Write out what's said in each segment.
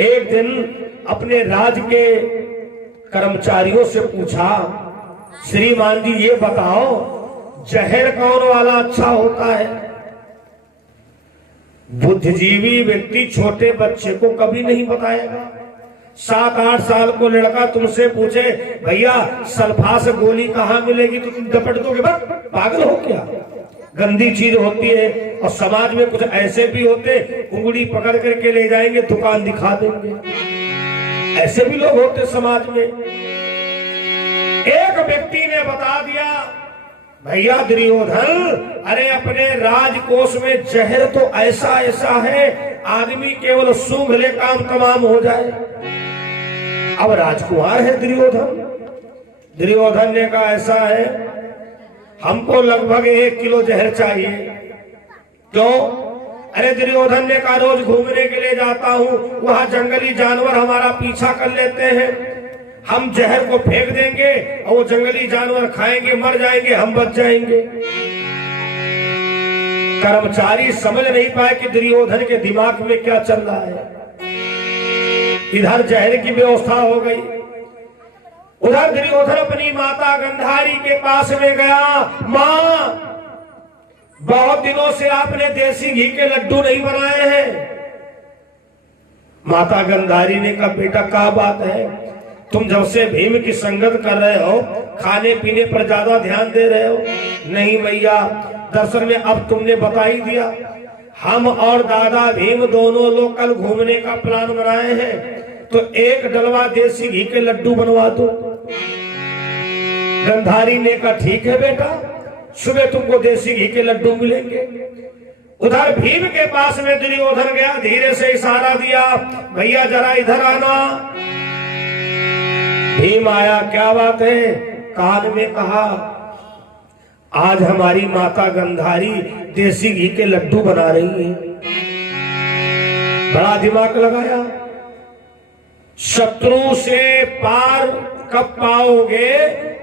एक दिन अपने राज के कर्मचारियों से पूछा, श्रीमान जी ये बताओ जहर कौन वाला अच्छा होता है? बुद्धिजीवी व्यक्ति छोटे बच्चे को कभी नहीं बताएगा। 7-8 साल को लड़का तुमसे पूछे भैया सल्फास गोली कहाँ मिलेगी, तो तुम डपट दोगे, बस पागल हो क्या? गंदी चीज होती है। और समाज में कुछ ऐसे भी होते, उंगली पकड़ करके ले जाएंगे, दुकान दिखा देंगे। ऐसे भी लोग होते समाज में। एक व्यक्ति ने बता दिया, भैया दुर्योधन, अरे अपने राजकोष में जहर तो ऐसा ऐसा है, आदमी केवल सूंघ ले काम तमाम हो जाए। अब राजकुमार है दुर्योधन। दुर्योधन ने कहा ऐसा है, हमको लगभग 1 किलो जहर चाहिए। क्यों? अरे दुर्योधन ने कहा रोज घूमने के लिए जाता हूं, वहां जंगली जानवर हमारा पीछा कर लेते हैं, हम जहर को फेंक देंगे और वो जंगली जानवर खाएंगे, मर जाएंगे, हम बच जाएंगे। कर्मचारी समझ नहीं पाए कि दुर्योधन के दिमाग में क्या चल रहा है। इधर जहर की व्यवस्था हो गई, उधर दुर्योधन अपनी माता गंधारी के पास में गया। मां, बहुत दिनों से आपने देसी घी के लड्डू नहीं बनाए हैं। माता गंधारी ने कहा बेटा क्या बात है, तुम जब से भीम की संगत कर रहे हो खाने पीने पर ज्यादा ध्यान दे रहे हो। नहीं मैया, दरअसल में अब तुमने बता ही दिया, हम और दादा भीम दोनों लोग कल घूमने का प्लान बनाए हैं, तो 1 डलवा देसी घी के लड्डू बनवा दो। गंधारी ने कहा ठीक है बेटा, सुबह तुमको देसी घी के लड्डू मिलेंगे। उधर भीम के पास में दुर्योधन गया, धीरे से इशारा दिया, भैया जरा इधर आना। भीम आया, क्या बात है? कान में कहा आज हमारी माता गंधारी देसी घी के लड्डू बना रही है। बड़ा दिमाग लगाया। शत्रु से पार कब पाओगे?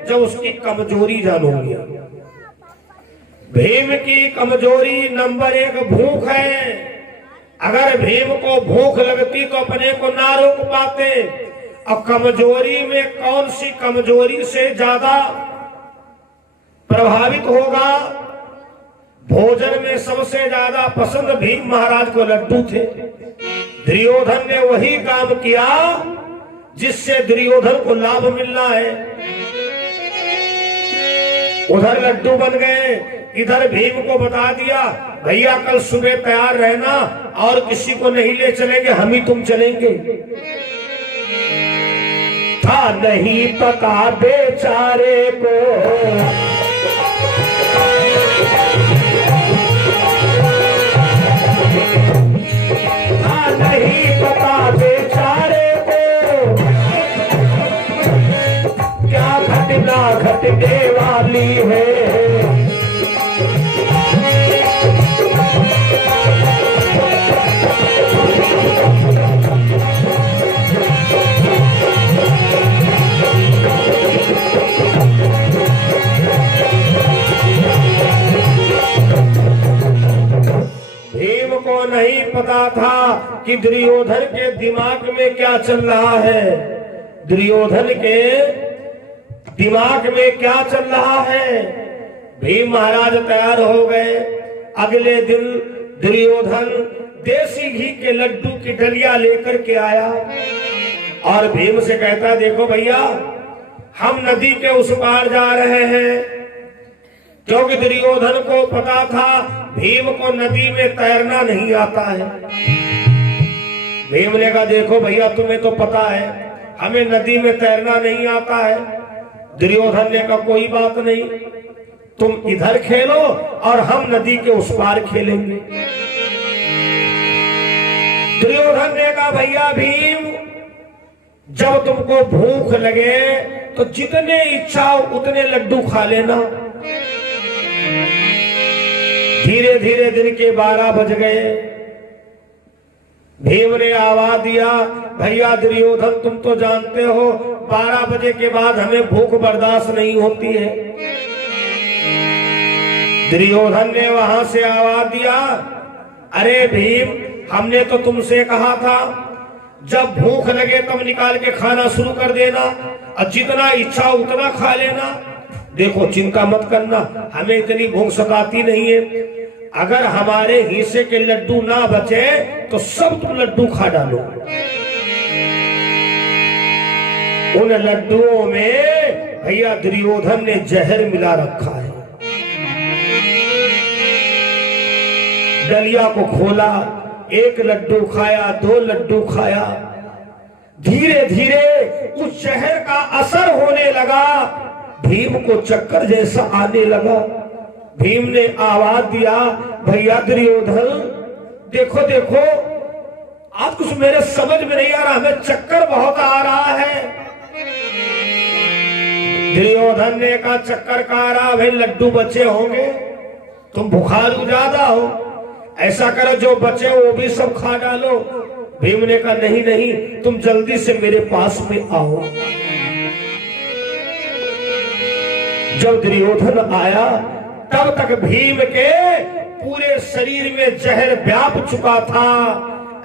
जब उसकी कमजोरी जानोगे। भीम की कमजोरी नंबर 1 भूख है। अगर भीम को भूख लगती तो अपने को ना रोक पाते। और कमजोरी में कौन सी कमजोरी से ज्यादा प्रभावित होगा? भोजन में सबसे ज्यादा पसंद भीम महाराज को लड्डू थे। दुर्योधन ने वही काम किया जिससे दुर्योधन को लाभ मिलना है। उधर लड्डू बन गए, इधर भीम को बता दिया भैया कल सुबह तैयार रहना और किसी को नहीं ले चलेंगे, हम ही तुम चलेंगे। था नहीं पता बेचारे को, था नहीं पता बेचारे को, क्या घटना घटने वाली है। भीम को नहीं पता था कि दुर्योधन के दिमाग में क्या चल रहा है। दुर्योधन के दिमाग में क्या चल रहा है। भीम महाराज तैयार हो गए। अगले दिन दुर्योधन देसी घी के लड्डू की डलिया लेकर के आया और भीम से कहता देखो भैया हम नदी के उस पार जा रहे हैं, क्योंकि दुर्योधन को पता था भीम को नदी में तैरना नहीं आता है। भीम ने कहा देखो भैया तुम्हें तो पता है हमें नदी में तैरना नहीं आता है। दुर्योधन ने कहा कोई बात नहीं, तुम इधर खेलो और हम नदी के उस पार खेलेंगे। दुर्योधन ने कहा भैया भीम जब तुमको भूख लगे तो जितने इच्छा हो उतने लड्डू खा लेना। धीरे धीरे दिन के 12 बज गए। भीम ने आवाज दिया भैया दुर्योधन तुम तो जानते हो 12 बजे के बाद हमें भूख बर्दाश्त नहीं होती है। दुर्योधन ने वहां से आवाज दिया अरे भीम हमने तो तुमसे कहा था जब भूख लगे तब निकाल के खाना शुरू कर देना और जितना इच्छा उतना खा लेना। देखो चिंता मत करना, हमें इतनी भूख सताती नहीं है। अगर हमारे हिस्से के लड्डू ना बचे तो सब तुम लड्डू खा डालो। उन लड्डुओं में भैया दुर्योधन ने जहर मिला रखा है। डलिया को खोला, एक लड्डू खाया, 2 लड्डू खाया, धीरे धीरे उस जहर का असर होने लगा। भीम को चक्कर जैसा आने लगा। भीम ने आवाज दिया, भैया दुर्योधन देखो देखो, आज कुछ मेरे समझ में नहीं आ रहा, हमें चक्कर बहुत आ रहा है। दुर्योधन ने कहा चक्कर का आ रहा भाई, लड्डू बचे होंगे, तुम बुखारू ज्यादा हो, ऐसा करो जो बचे वो भी सब खा डालो। भीम ने कहा नहीं नहीं, तुम जल्दी से मेरे पास में आओ। जब दुर्योधन आया तब तक भीम के पूरे शरीर में जहर व्याप चुका था।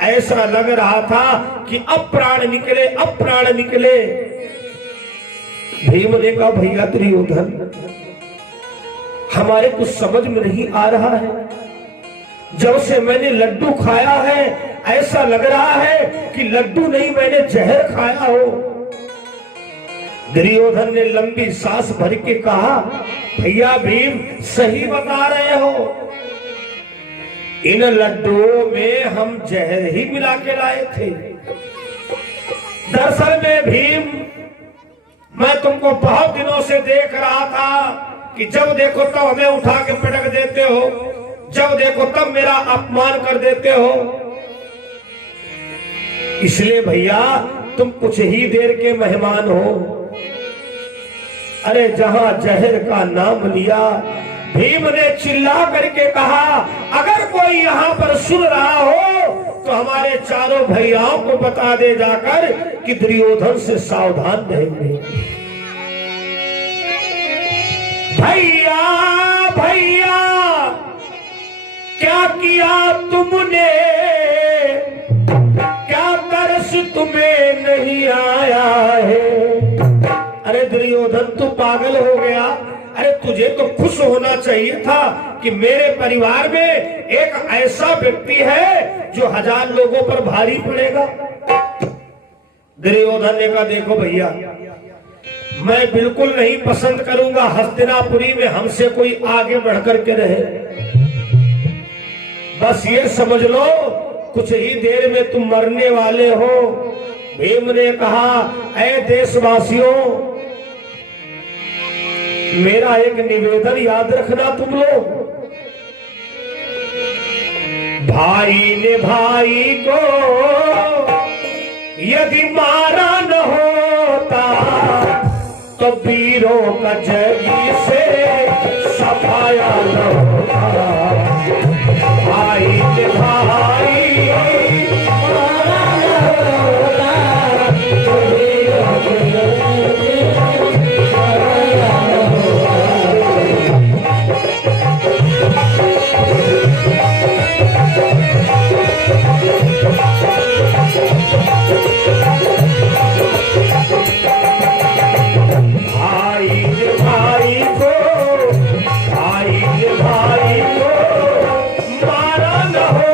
ऐसा लग रहा था कि अब प्राण निकले, अब प्राण निकले। भीम ने कहा भैया दुर्योधन हमारे कुछ समझ में नहीं आ रहा है, जब से मैंने लड्डू खाया है ऐसा लग रहा है कि लड्डू नहीं मैंने जहर खाया हो। दुर्योधन ने लंबी सांस भर के कहा भैया भीम सही बता रहे हो, इन लड्डुओं में हम जहर ही मिला के लाए थे। दरअसल में भीम मैं तुमको बहुत दिनों से देख रहा था कि जब देखो तब हमें उठा के पटक देते हो, जब देखो तब मेरा अपमान कर देते हो। इसलिए भैया तुम कुछ ही देर के मेहमान हो। अरे जहां जहर का नाम लिया, भीम ने चिल्ला करके कहा अगर कोई यहाँ पर सुन रहा हो तो हमारे चारों भैयाओं को बता दे जाकर कि दुर्योधन से सावधान रहेंगे। भैया भैया क्या किया तुमने, क्या तरस तुम्हें नहीं आया है। अरे दुर्योधन तू पागल हो गया, अरे तुझे तो खुश होना चाहिए था कि मेरे परिवार में एक ऐसा व्यक्ति है जो 1000 लोगों पर भारी पड़ेगा। दुर्योधन ने कहा देखो भैया मैं बिल्कुल नहीं पसंद करूंगा हस्तिनापुरी में हमसे कोई आगे बढ़ करके रहे, बस ये समझ लो कुछ ही देर में तुम मरने वाले हो। भीम ने कहा ऐ देशवासियों मेरा एक निवेदन याद रखना तुम लोग, भाई ने भाई को यदि मारा न होता तो वीरों का जगी से सफाया न होता। भाई ने भाई मारा न होता तो वीरों का जगी से सफाया न भाई को मारा न हो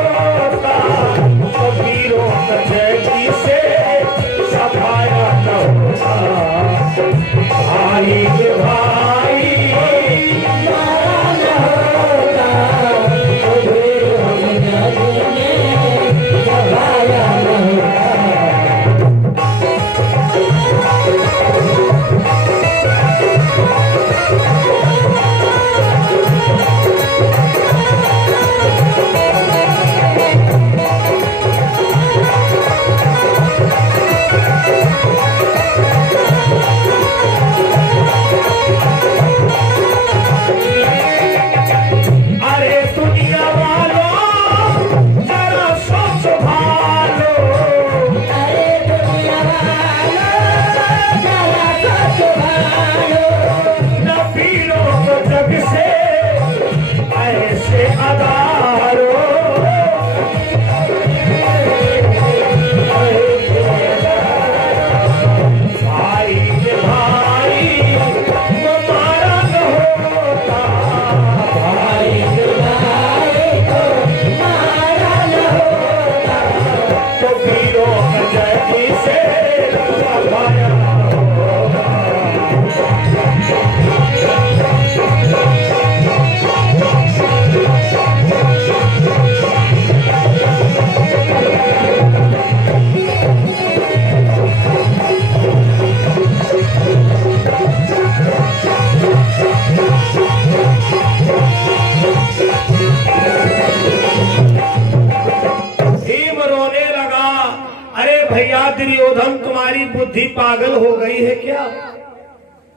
अरे भैया दुर्योधन, तुम्हारी बुद्धि पागल हो गई है क्या?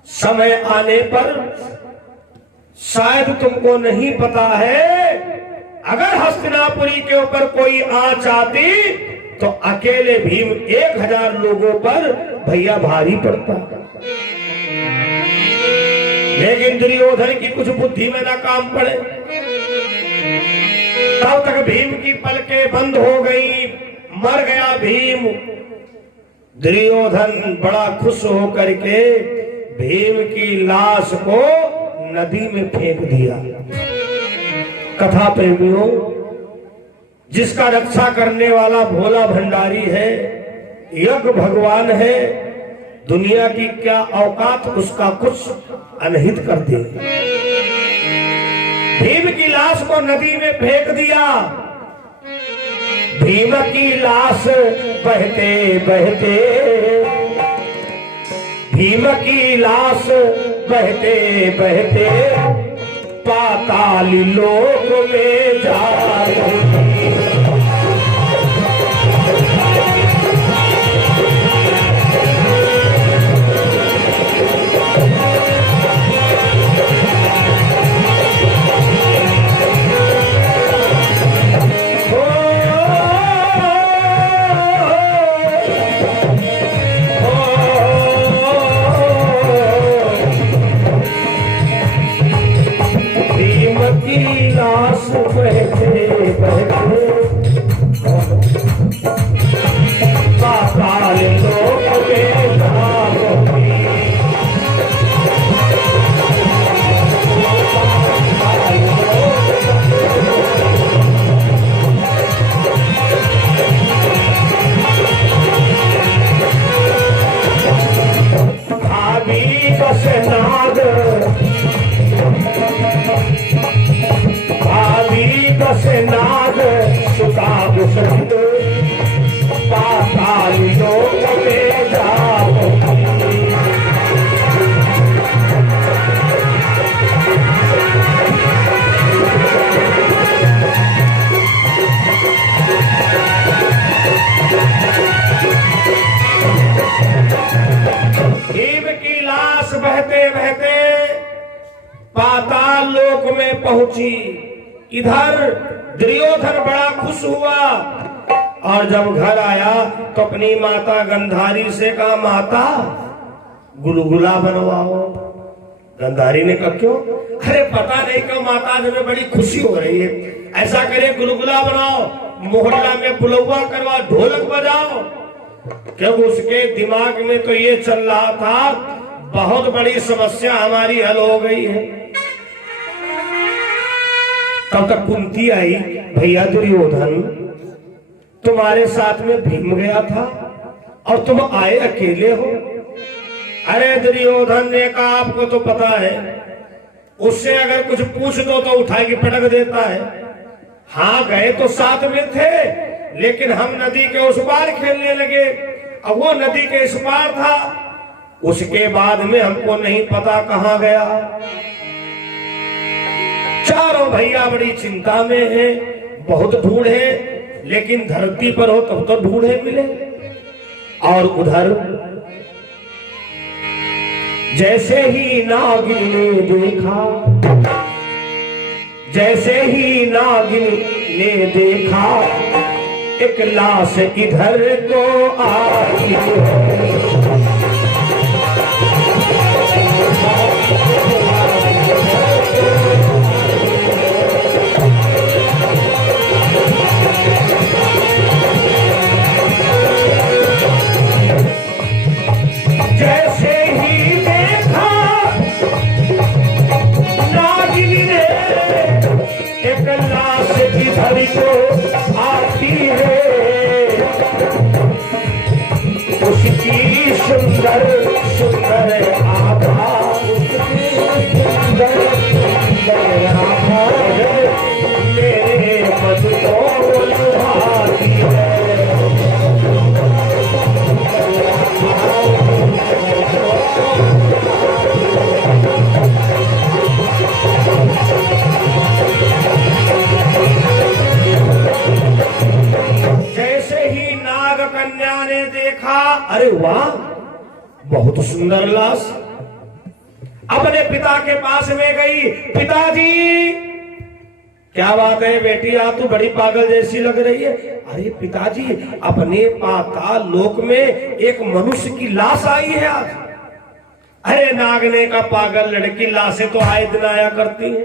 समय आने पर शायद तुमको नहीं पता है, अगर हस्तिनापुरी के ऊपर कोई आंच आती तो अकेले भीम 1000 लोगों पर भैया भारी पड़ता। लेकिन दुर्योधन की कुछ बुद्धि में ना काम पड़े, तब तक भीम की पलकें बंद हो गई, मर गया भीम। दुर्योधन बड़ा खुश होकर के भीम की लाश को नदी में फेंक दिया। कथा प्रेमियों, जिसका रक्षा करने वाला भोला भंडारी है, यज्ञ भगवान है, दुनिया की क्या औकात उसका कुछ अनहित कर दे। भीम की लाश को नदी में फेंक दिया। भीम की लाश बहते बहते, भीम की लाश बहते बहते पाताल लोक में जा रही। नाग सुताब संत पाताल लोक में जाओ। भीम की लाश बहते बहते पाताल लोक में पहुंची। इधर दुर्योधन बड़ा खुश हुआ और जब घर आया तो अपनी माता गंधारी से कहा, माता गुलगुला बनवाओ। गंधारी ने कहा क्यों? अरे पता नहीं क्यों माता, हमें बड़ी खुशी हो रही है, ऐसा करे गुलगुला बनाओ, मोहल्ला में बुलौआ करवाओ, ढोलक बजाओ। क्योंकि उसके दिमाग में तो ये चल रहा था, बहुत बड़ी समस्या हमारी हल हो गई है। तब तक कुंती आई, भैया दुर्योधन तुम्हारे साथ में भीम गया था और तुम आए अकेले हो। अरे दुर्योधन ने कहा, आपको तो पता है, उससे अगर कुछ पूछ दो तो उठा के पटक देता है। हाँ गए तो साथ में थे, लेकिन हम नदी के उस पार खेलने लगे, अब वो नदी के इस पार था। उसके बाद में हमको नहीं पता कहाँ गया। चारों भैया बड़ी चिंता में हैं, बहुत ढूंढे, लेकिन धरती पर हो तब तो ढूंढे मिले। और उधर जैसे ही नागिन ने देखा, जैसे ही नागिन ने देखा, एक लाश इधर को आई है। उसकी कन्या ने देखा, अरे वाह बहुत सुंदर लाश। अपने पिता के पास में गई, पिताजी क्या बात है बेटी, आप तो बड़ी पागल जैसी लग रही है। अरे पिताजी अपने पाताल लोक में एक मनुष्य की लाश आई है आज। अरे नागने का पागल, लड़की लाशें तो आए दिन आया करती हैं,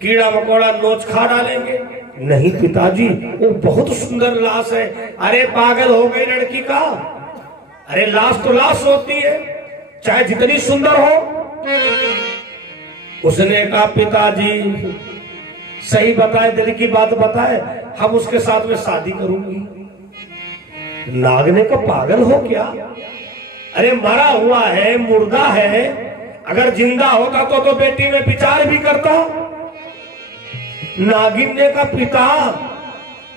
कीड़ा मकोड़ा नोच खा डालेंगे। नहीं पिताजी वो बहुत सुंदर लाश है। अरे पागल हो गई लड़की का, अरे लाश तो लाश होती है चाहे जितनी सुंदर हो। उसने कहा पिताजी सही बताए, दिल की बात बताए, हम उसके साथ में शादी करूंगी। नागने का पागल हो क्या, अरे मरा हुआ है, मुर्दा है, अगर जिंदा होता तो बेटी में विचार भी करता। नागिन ने का पिता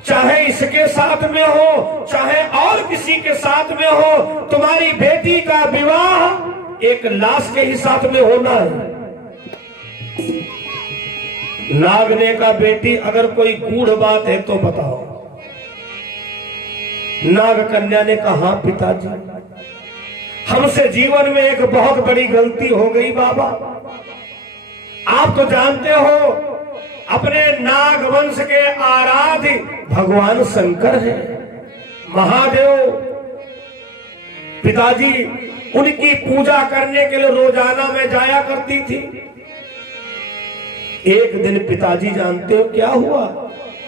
चाहे इसके साथ में हो चाहे और किसी के साथ में हो, तुम्हारी बेटी का विवाह एक लाश के ही साथ में होना है। नाग ने का बेटी अगर कोई गूढ़ बात है तो बताओ। नाग कन्या ने कहा हाँ पिताजी, हमसे जीवन में एक बहुत बड़ी गलती हो गई बाबा। आप तो जानते हो अपने नाग वंश के आराध्य भगवान शंकर हैं, महादेव। पिताजी उनकी पूजा करने के लिए रोजाना मैं जाया करती थी। एक दिन पिताजी जानते हो क्या हुआ,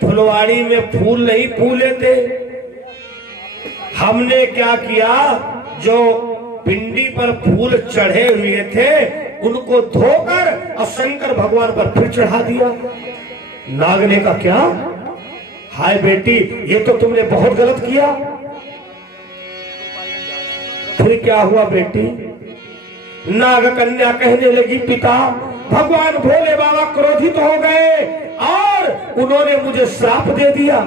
फुलवाड़ी में फूल नहीं फूले थे। हमने क्या किया, जो पिंडी पर फूल चढ़े हुए थे उनको धोकर और शंकर भगवान पर फिर चढ़ा दिया। नाग ने कहा क्या, हाय बेटी ये तो तुमने बहुत गलत किया। फिर क्या हुआ बेटी, नाग कन्या कहने लगी पिता भगवान भोले बाबा क्रोधित हो गए और उन्होंने मुझे श्राप दे दिया।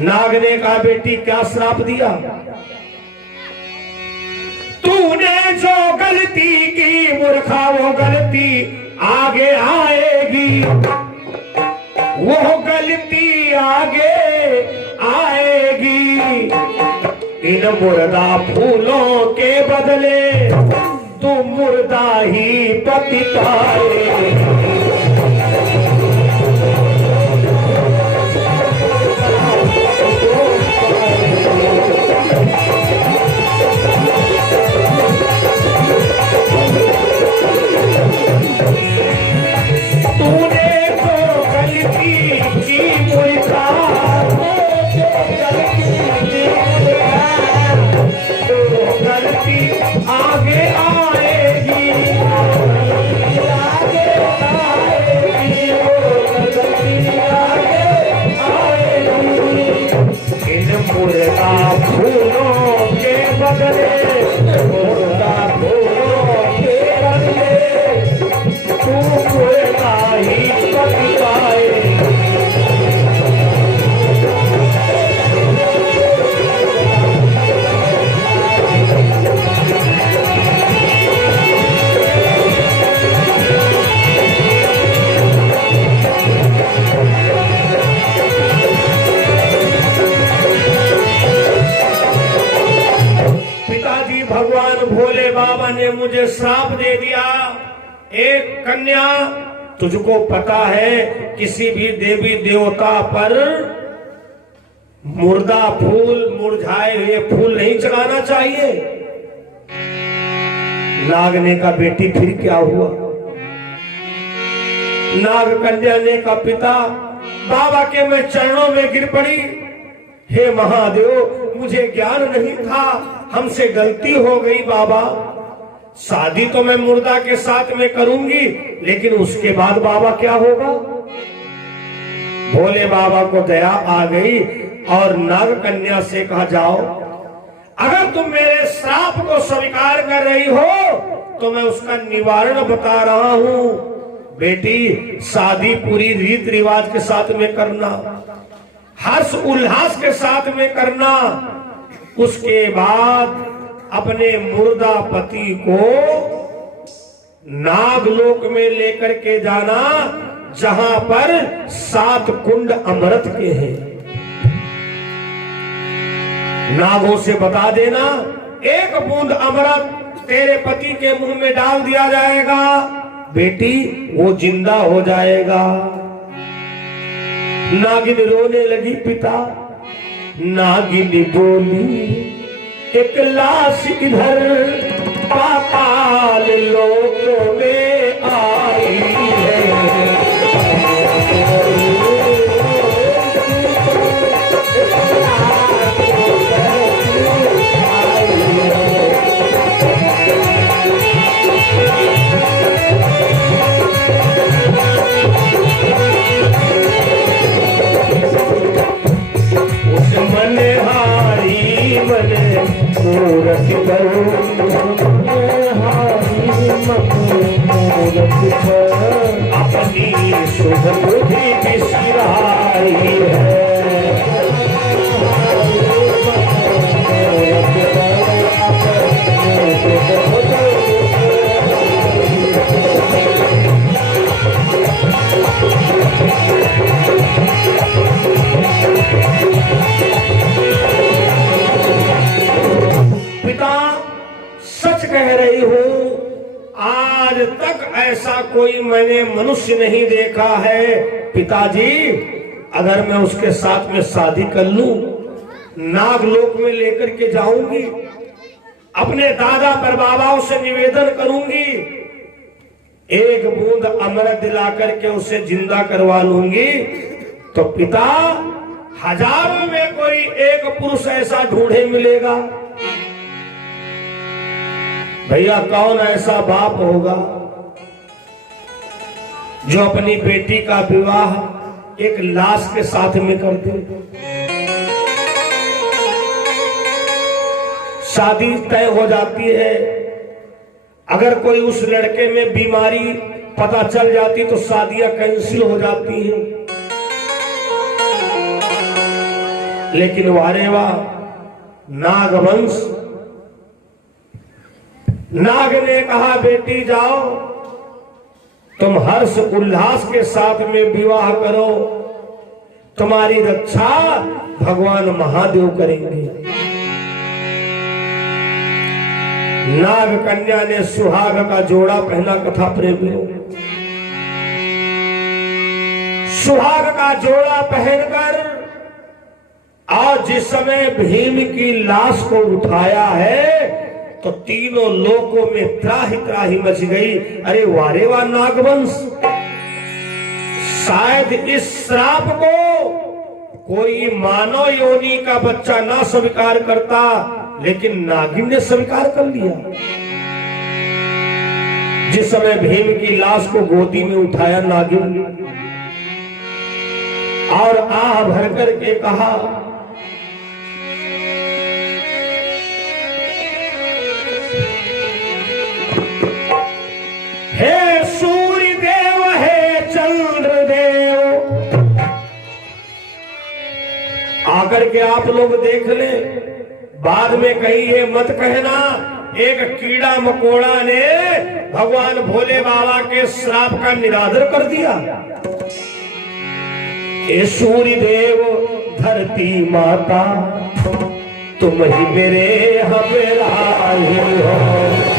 नाग ने कहा बेटी क्या श्राप दिया, तूने जो गलती की मूर्खा वो गलती आगे आएगी, वो गलती आगे आएगी। इन मुर्दा फूलों के बदले तू मुर्दा ही पति पाए। भोले बाबा ने मुझे श्राप दे दिया। एक कन्या, तुझको पता है किसी भी देवी देवता पर मुर्दा फूल, मुरझाए हुए फूल नहीं चढ़ाना चाहिए। नाग ने कहा बेटी फिर क्या हुआ, नाग कन्या ने कहा पिता बाबा के मैं चरणों में गिर पड़ी, हे महादेव मुझे ज्ञान नहीं था, हमसे गलती हो गई बाबा। शादी तो मैं मुर्दा के साथ में करूंगी, लेकिन उसके बाद बाबा क्या होगा। भोले बाबा को दया आ गई और नाग कन्या से कहा जाओ, अगर तुम मेरे श्राप को स्वीकार कर रही हो तो मैं उसका निवारण बता रहा हूं। बेटी शादी पूरी रीत रिवाज के साथ में करना, हर्ष उल्लास के साथ में करना। उसके बाद अपने मुर्दा पति को नागलोक में लेकर के जाना, जहां पर 7 कुंड अमृत के हैं। नागों से बता देना, एक बूंद अमृत तेरे पति के मुंह में डाल दिया जाएगा, बेटी वो जिंदा हो जाएगा। नागिन रोने लगी। पिता, नागिन बोली, एक लाश इधर पाताल लोक में आई है। अपनी शुभ बुद्धि बिसराई है। पिता, सच कह रही हूं, आज तक ऐसा कोई मैंने मनुष्य नहीं देखा है। पिताजी, अगर मैं उसके साथ में शादी कर लूं, नागलोक में लेकर के जाऊंगी, अपने दादा पर बाबाओं से निवेदन करूंगी, एक बूंद अमृत दिला करके उसे जिंदा करवा लूंगी, तो पिता हजारों में कोई एक पुरुष ऐसा ढूंढे मिलेगा। भैया, कौन ऐसा बाप होगा जो अपनी बेटी का विवाह एक लाश के साथ में कर दे? शादी तय हो जाती है, अगर कोई उस लड़के में बीमारी पता चल जाती तो शादियां कैंसिल हो जाती हैं। लेकिन वारे वाह, नागवंश, नाग ने कहा, बेटी जाओ, तुम हर्ष उल्लास के साथ में विवाह करो, तुम्हारी रक्षा भगवान महादेव करेंगे। नाग कन्या ने सुहाग का जोड़ा पहना। कथा प्रेमियों, सुहाग का जोड़ा पहनकर आज जिस समय भीम की लाश को उठाया है तो तीनों लोकों में त्राही त्राही मच गई। अरे वारे वाह नागवंश, शायद इस श्राप को कोई मानव योनि का बच्चा ना स्वीकार करता, लेकिन नागिन ने स्वीकार कर लिया। जिस समय भीम की लाश को गोदी में उठाया नागिन और आह भर करके कहा, हे सूर्य देव, हे चंद्र देव, आकर के आप लोग देख ले, बाद में कहीं ये मत कहना एक कीड़ा मकोड़ा ने भगवान भोले बाबा के श्राप का निरादर कर दिया। हे सूर्य देव, धरती माता, तुम ही मेरे हमेरा ही हो।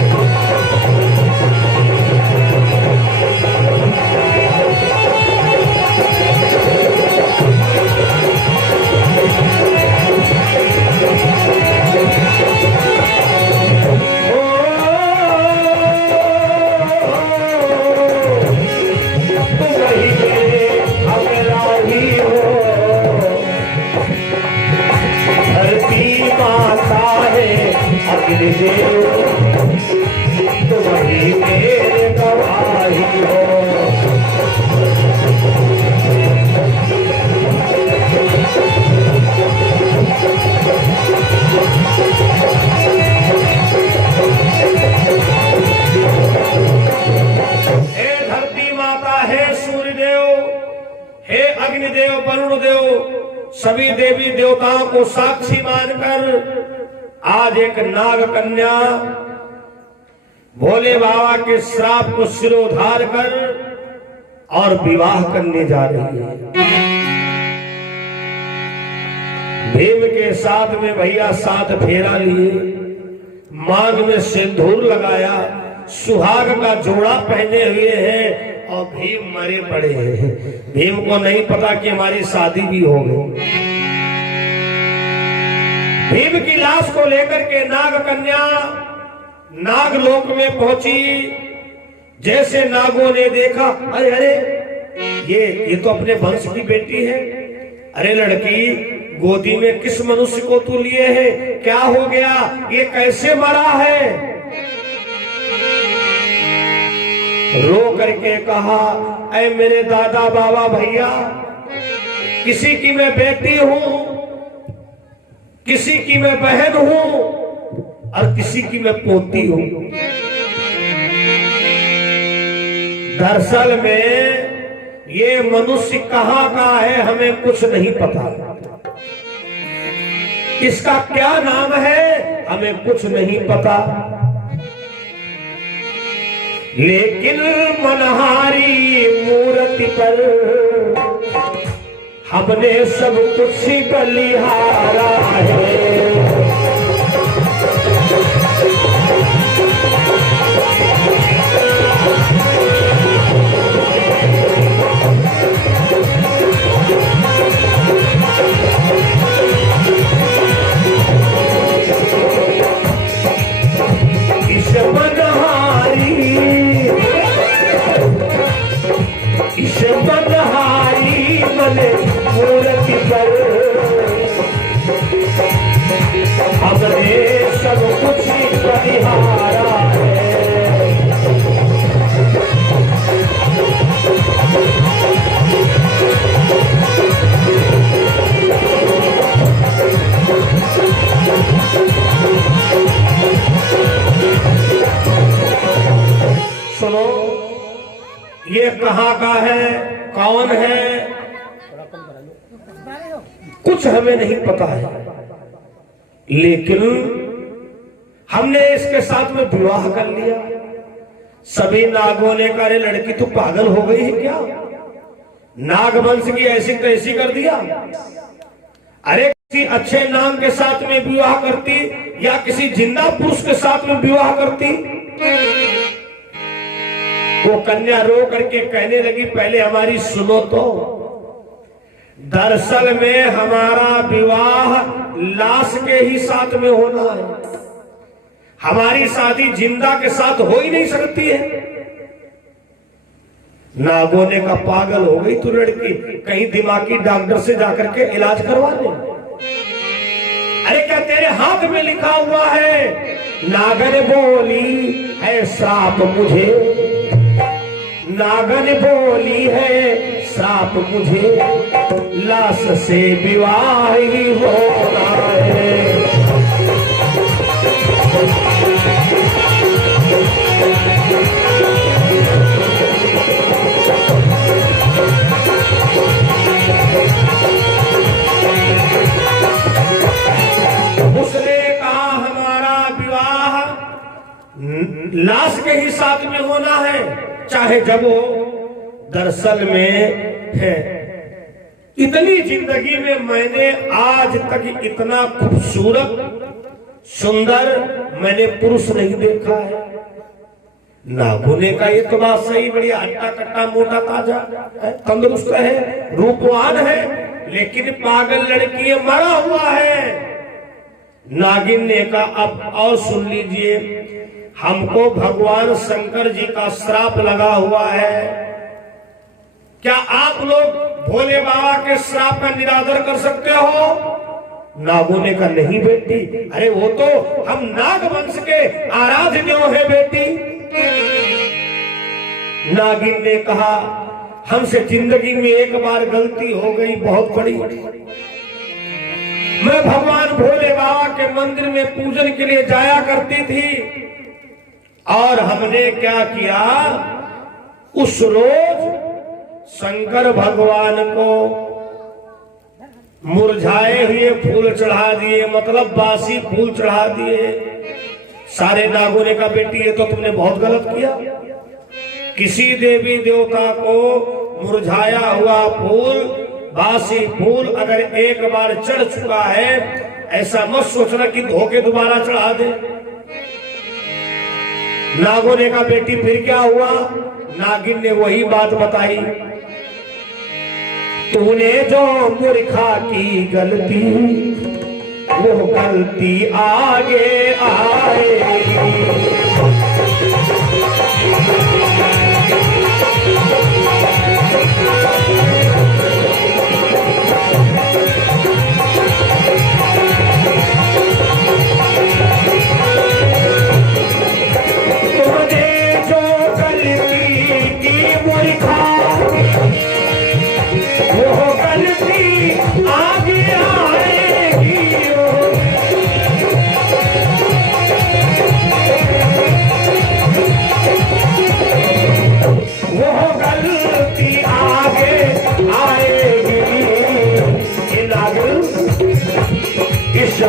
तो वही मेरे गवाही हो। हे धरती माता, हे सूर्यदेव, हे अग्निदेव, वरुण देव, सभी देवी देवताओं को साक्षी मानकर आज एक नाग कन्या भोले बाबा के श्राप को सिरोधार कर और विवाह करने जा रही है। भीम के साथ में भैया 7 फेरा लिए, मांग में सिंदूर लगाया, सुहाग का जोड़ा पहने हुए हैं और भीम मरे पड़े हैं। भीम को नहीं पता कि हमारी शादी भी हो गई। भीम की लाश को लेकर के नाग कन्या नागलोक में पहुंची। जैसे नागों ने देखा, अरे अरे ये तो अपने वंश की बेटी है। अरे लड़की, गोदी में किस मनुष्य को तू लिए है? क्या हो गया? ये कैसे मरा है? रो करके कहा, ऐ मेरे दादा बाबा भैया, किसी की मैं बेटी हूं, किसी की मैं बहन हूं और किसी की मैं पोती हूं। दरअसल में ये मनुष्य कहां का है हमें कुछ नहीं पता, इसका क्या नाम है हमें कुछ नहीं पता, लेकिन मनहारी मूर्ति पर हमने सब कुछ बलिहारा है। मूर्ति पर हमने सब कुछ बलिहारा है। सुनो, ये कहाँ का है, कौन है, कुछ हमें नहीं पता है, लेकिन हमने इसके साथ में विवाह कर लिया। सभी नागों ने कहा, अरे लड़की तू पागल हो गई है क्या? नागवंश की ऐसी तैसी कर दिया। अरे किसी अच्छे नाम के साथ में विवाह करती या किसी जिंदा पुरुष के साथ में विवाह करती। वो कन्या रो करके कहने लगी, पहले हमारी सुनो तो। दरअसल में हमारा विवाह लाश के ही साथ में होना है, हमारी शादी जिंदा के साथ हो ही नहीं सकती है। नागों ने कहा, पागल हो गई तू लड़की, कहीं दिमागी डॉक्टर से जाकर के इलाज करवा ले। अरे क्या तेरे हाथ में लिखा हुआ है? नागन बोली है श्राप मुझे, नागन बोली है श्राप मुझे, लाश से विवाह ही होना है। उसने कहा हमारा विवाह लाश के ही साथ में होना है, चाहे जब हो। दरअसल में है, इतनी जिंदगी में मैंने आज तक इतना खूबसूरत सुंदर मैंने पुरुष नहीं देखा है। नागुने का ये तो बात सही, बढ़िया हट्टा कट्टा मोटा ताजा तंदुरुस्त है, रूपवान है, लेकिन पागल लड़की मरा हुआ है। नागिन ने कहा, अब और सुन लीजिए, हमको भगवान शंकर जी का श्राप लगा हुआ है, क्या आप लोग भोले बाबा के श्राप का निरादर कर सकते हो? नागों ने कहा, नहीं बेटी, अरे वो तो हम नाग वंश के आराध्य है बेटी। नागिन ने कहा, हमसे जिंदगी में एक बार गलती हो गई, बहुत बड़ी। मैं भगवान भोले बाबा के मंदिर में पूजन के लिए जाया करती थी, और हमने क्या किया, उस रोज शंकर भगवान को मुरझाए हुए फूल चढ़ा दिए, मतलब बासी फूल चढ़ा दिए। सारे नागों ने कहा, बेटी ये तो तुमने बहुत गलत किया, किसी देवी देवता को मुरझाया हुआ फूल बासी फूल अगर एक बार चढ़ चुका है, ऐसा मत सोचना कि धोके दोबारा चढ़ा दे। नागों ने कहा बेटी फिर क्या हुआ? नागिन ने वही बात बताई, तूने जो मूर्खा की गलती, वो गलती आगे आएगी।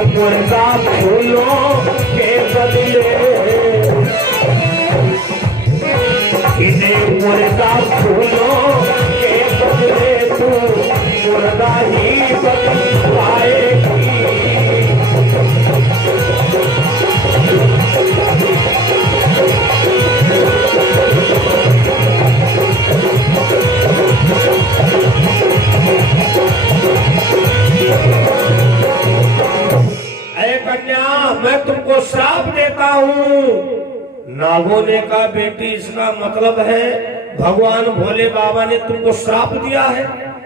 मुर्दा फूलों के बदले, इन्हें मुर्दा फूलों के बदले तू मुर्दा ही बदलाएगी। मैं तुमको श्राप देता हूँ। नागों ने कहा बेटी इसका मतलब है भगवान भोले बाबा ने तुमको श्राप दिया है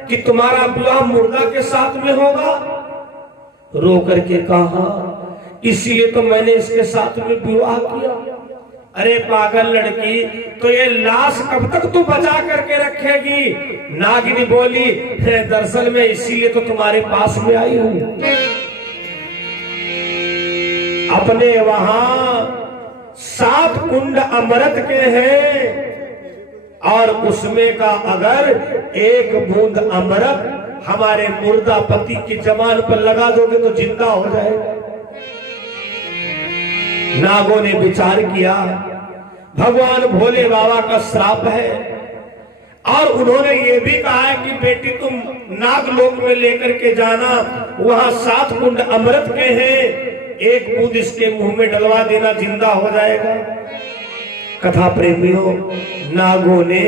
कि तुम्हारा विवाह मुर्दा के साथ में होगा? रो करके कहा इसीलिए तो मैंने इसके साथ में विवाह किया। अरे पागल लड़की, तो ये लाश कब तक तू बचा करके रखेगी? नागिनी बोली दरअसल में इसीलिए तो तुम्हारे पास में आई हूँ। अपने वहां 7 कुंड अमृत के हैं और उसमें का अगर एक बूंद अमृत हमारे मुर्दा पति की जबान पर लगा दोगे तो जिंदा हो जाएगा। नागों ने विचार किया भगवान भोले बाबा का श्राप है और उन्होंने ये भी कहा है कि बेटी तुम नागलोक में लेकर के जाना, वहां 7 कुंड अमृत के हैं, एक बूंद इसके मुंह में डलवा देना जिंदा हो जाएगा। कथा प्रेमियों, नागों ने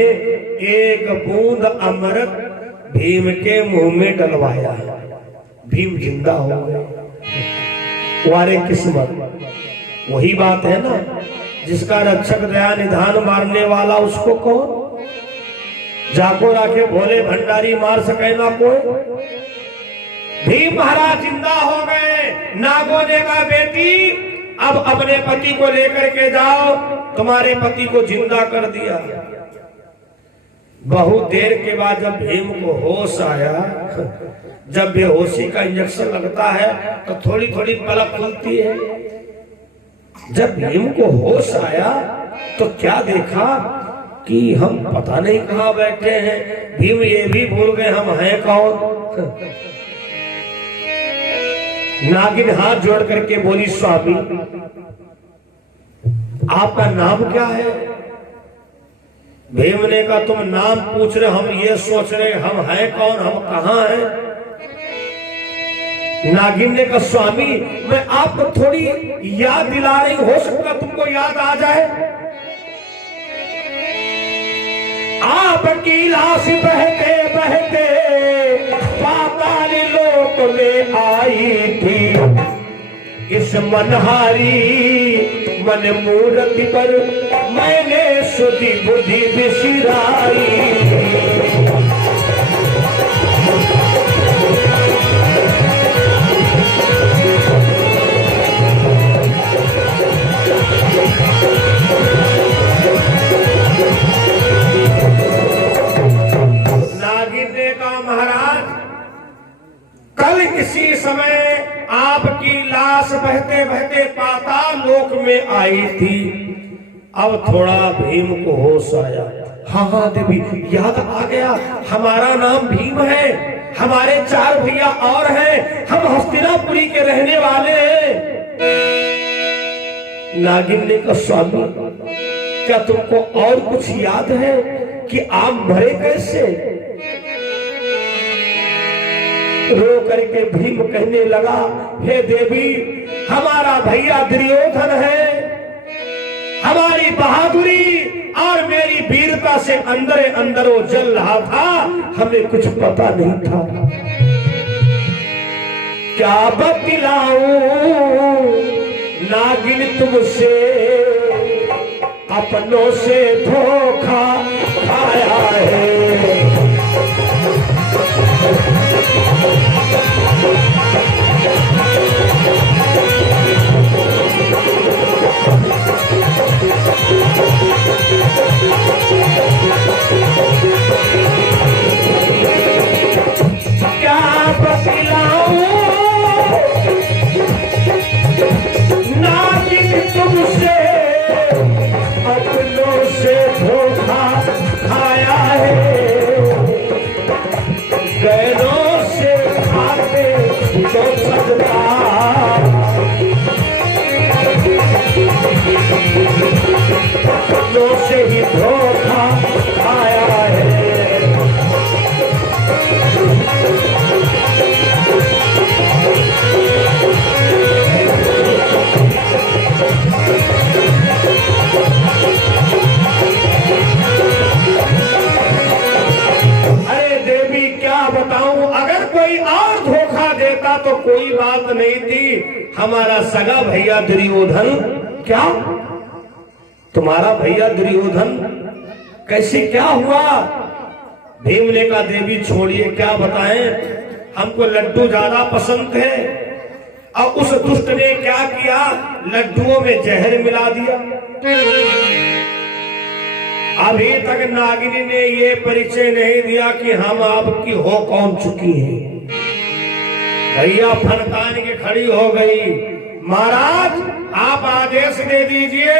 एक बूंद अमृत भीम के मुंह में डलवाया, भीम जिंदा हो गए। वारे किस्मत, वही बात है ना, जिसका रक्षक दया निधान मारने वाला उसको कौन? जाको राखे भोले भंडारी मार सके ना कोई। भीम महाराज जिंदा हो गए। नागों ने कहा बेटी अब अपने पति को लेकर के जाओ, तुम्हारे पति को जिंदा कर दिया। बहुत देर के बाद जब भीम को होश आया, जब बेहोशी का इंजेक्शन लगता है तो थोड़ी थोड़ी पलक खुलती है। जब भीम को होश आया तो क्या देखा कि हम पता नहीं कहां बैठे हैं। भीम ये भी भूल गए हम हैं कौन। नागिन हाथ जोड़ करके बोली स्वामी आपका नाम क्या है? भीम ने कहा तुम नाम पूछ रहे, हम ये सोच रहे हम हैं कौन, हम कहां हैं। नागिन ने कहा स्वामी मैं आपको थोड़ी याद दिला रही, हो सकता तुमको याद आ जाए। आपकी लाश बहते बहते पाताल लोक में आई थी, इस मनहारी मन मूर्ति पर मैंने सुधी बुद्धि बिसराई। नागिन ने कहा महाराज कल इसी समय आपकी लाश बहते बहते पाताल लोक में आई थी। अब थोड़ा भीम को होश आया, हाँ देवी याद आ गया, हमारा नाम भीम है, हमारे 4 भैया और हैं, हम हस्तिनापुरी के रहने वाले हैं। नागिन ने कहा स्वामी क्या तुमको और कुछ याद है कि आप मरे कैसे? रो करके भीम कहने लगा, हे देवी, हमारा भैया दुर्योधन है, हमारी बहादुरी और मेरी वीरता से अंदर अंदर वो जल रहा था, हमें कुछ पता नहीं था। क्या बतलाऊं नागिन तुमसे, अपनों से धोखा खाया है। क्या बतलाऊं नागिन तुमसे, अपनों से धोखा खाया है। गैरों से खाते तो सकता, अपनों से ही धोखा खाया है। अगर कोई और धोखा देता तो कोई बात नहीं थी, हमारा सगा भैया दुर्योधन, क्या तुम्हारा भैया दुर्योधन कैसे क्या हुआ? भीम ने कहा, देवी छोड़िए, क्या बताएं, हमको लड्डू ज्यादा पसंद है। और उस दुष्ट ने क्या किया, लड्डुओं में जहर मिला दिया। अभी तक नागिनी ने ये परिचय नहीं दिया कि हम आपकी हो कौन चुकी है। भैया फनकान के खड़ी हो गई, महाराज आप आदेश दे दीजिए,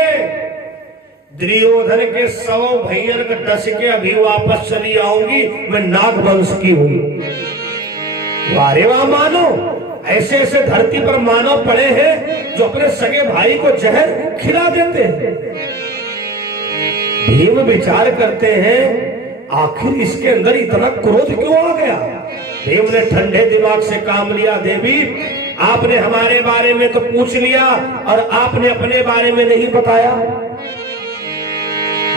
दुर्योधन के 100 भैया के डस के अभी वापस चली आऊंगी, मैं नागवंश की हूं। वारे वाह मानो, ऐसे ऐसे धरती पर मानव पड़े हैं जो अपने सगे भाई को जहर खिला देते हैं। भीम विचार करते हैं, आखिर इसके अंदर इतना क्रोध क्यों आ गया? भीम ने ठंडे दिमाग से काम लिया, देवी आपने हमारे बारे में तो पूछ लिया और आपने अपने बारे में नहीं बताया।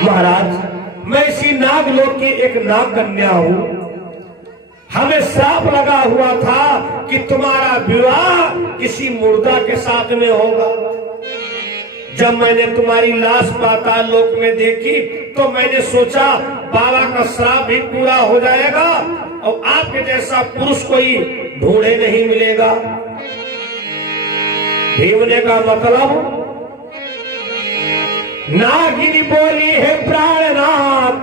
महाराज मैं इसी नागलोक की एक नाग कन्या हूं, हमें श्राप लगा हुआ था कि तुम्हारा विवाह किसी मुर्दा के साथ में होगा। जब मैंने तुम्हारी लाश पाताल लोक में देखी तो मैंने सोचा बाबा का श्राप भी पूरा हो जाएगा और आपके जैसा पुरुष कोई ढूंढे नहीं मिलेगा। भीम ने कहा, मतलब? नागिनी बोली है, प्राणनाथ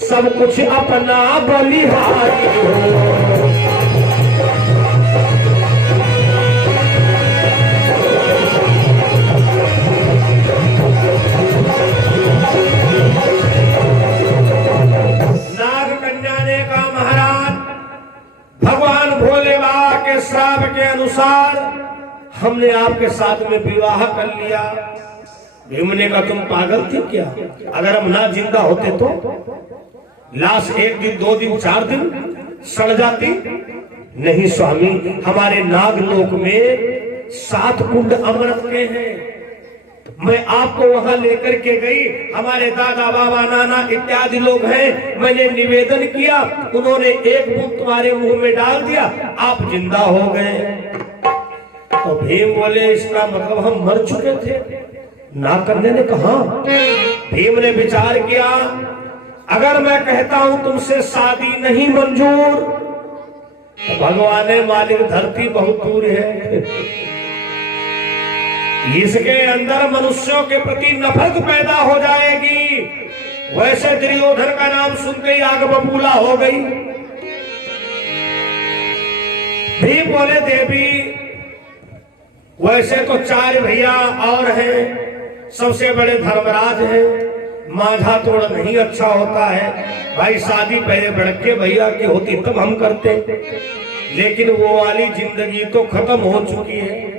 सब कुछ अपना बलिहारी हो। भगवान भोले बाबा के श्राप के अनुसार हमने आपके साथ में विवाह कर लिया। भीम ने कहा, तुम पागल थे क्या? अगर हम ना जिंदा होते तो लाश 1 दिन 2 दिन 4 दिन सड़ जाती। नहीं स्वामी, हमारे नागलोक में 7 कुंड अमृत के हैं। मैं आपको वहां लेकर के गई, हमारे दादा बाबा नाना इत्यादि लोग हैं, मैंने निवेदन किया, उन्होंने एक बूंद तुम्हारे मुंह में डाल दिया, आप जिंदा हो गए। तो भीम बोले, इसका मतलब हम मर चुके थे? नागकन्या ने कहा। भीम ने विचार किया, अगर मैं कहता हूं तुमसे शादी नहीं मंजूर तो भगवान मालिक धरती बहुत दूर है, इसके अंदर मनुष्यों के प्रति नफरत पैदा हो जाएगी। वैसे दुर्योधन का नाम सुनते ही आग बबूला हो गई। भी बोले, देवी वैसे तो 4 भैया और हैं, सबसे बड़े धर्मराज हैं, माझा तोड़ नहीं अच्छा होता है। भाई शादी पहले बड़के भैया की होती तब हम करते, लेकिन वो वाली जिंदगी तो खत्म हो चुकी है।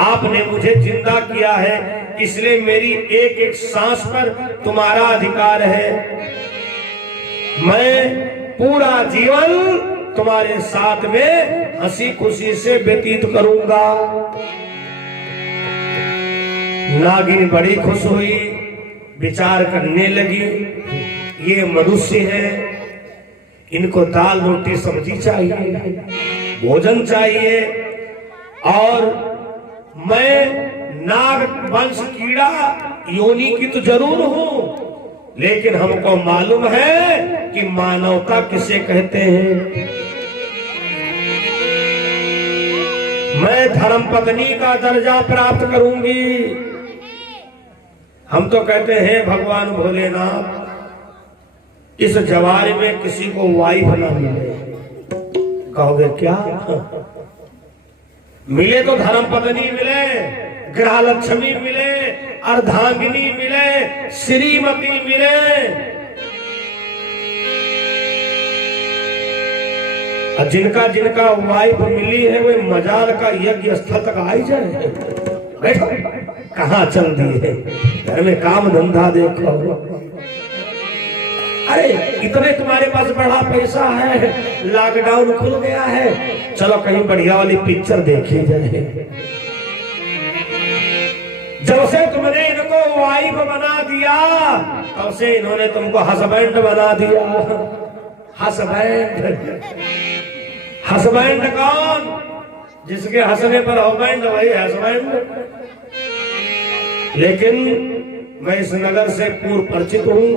आपने मुझे जिंदा किया है, इसलिए मेरी एक एक सांस पर तुम्हारा अधिकार है। मैं पूरा जीवन तुम्हारे साथ में हंसी खुशी से व्यतीत करूंगा। नागिन बड़ी खुश हुई, विचार करने लगी, ये मनुष्य है, इनको दाल रोटी सब्जी चाहिए, भोजन चाहिए, और मैं नाग वंश कीड़ा योनि की तो जरूर हूं, लेकिन हमको मालूम है कि मानवता किसे कहते हैं। मैं धर्म पत्नी का दर्जा प्राप्त करूंगी। हम तो कहते हैं भगवान भोलेनाथ, इस जवारे में किसी को वाइफ ना मिले। कहोगे क्या? मिले तो धर्म पत्नी मिले, ग्रह लक्ष्मी मिले, अर्धांगिनी मिले, श्रीमती मिले। और जिनका जिनका वाइफ मिली है वे मजाल का यज्ञ स्थल तक आ ही जाए। बैठो, कहाँ चल दिए, घर में काम धंधा देखो। अरे इतने तुम्हारे पास बड़ा पैसा है, लॉकडाउन खुल गया है, चलो कहीं बढ़िया वाली पिक्चर देखी जाए। जब से तुमने इनको वाइफ बना दिया, तब से इन्होंने तुमको हस्बैंड बना दिया। हस्बैंड, हस्बैंड कौन? जिसके हंसने पर हस्बैंड, वही हस्बैंड। लेकिन मैं इस नगर से पूर्व परिचित हूं,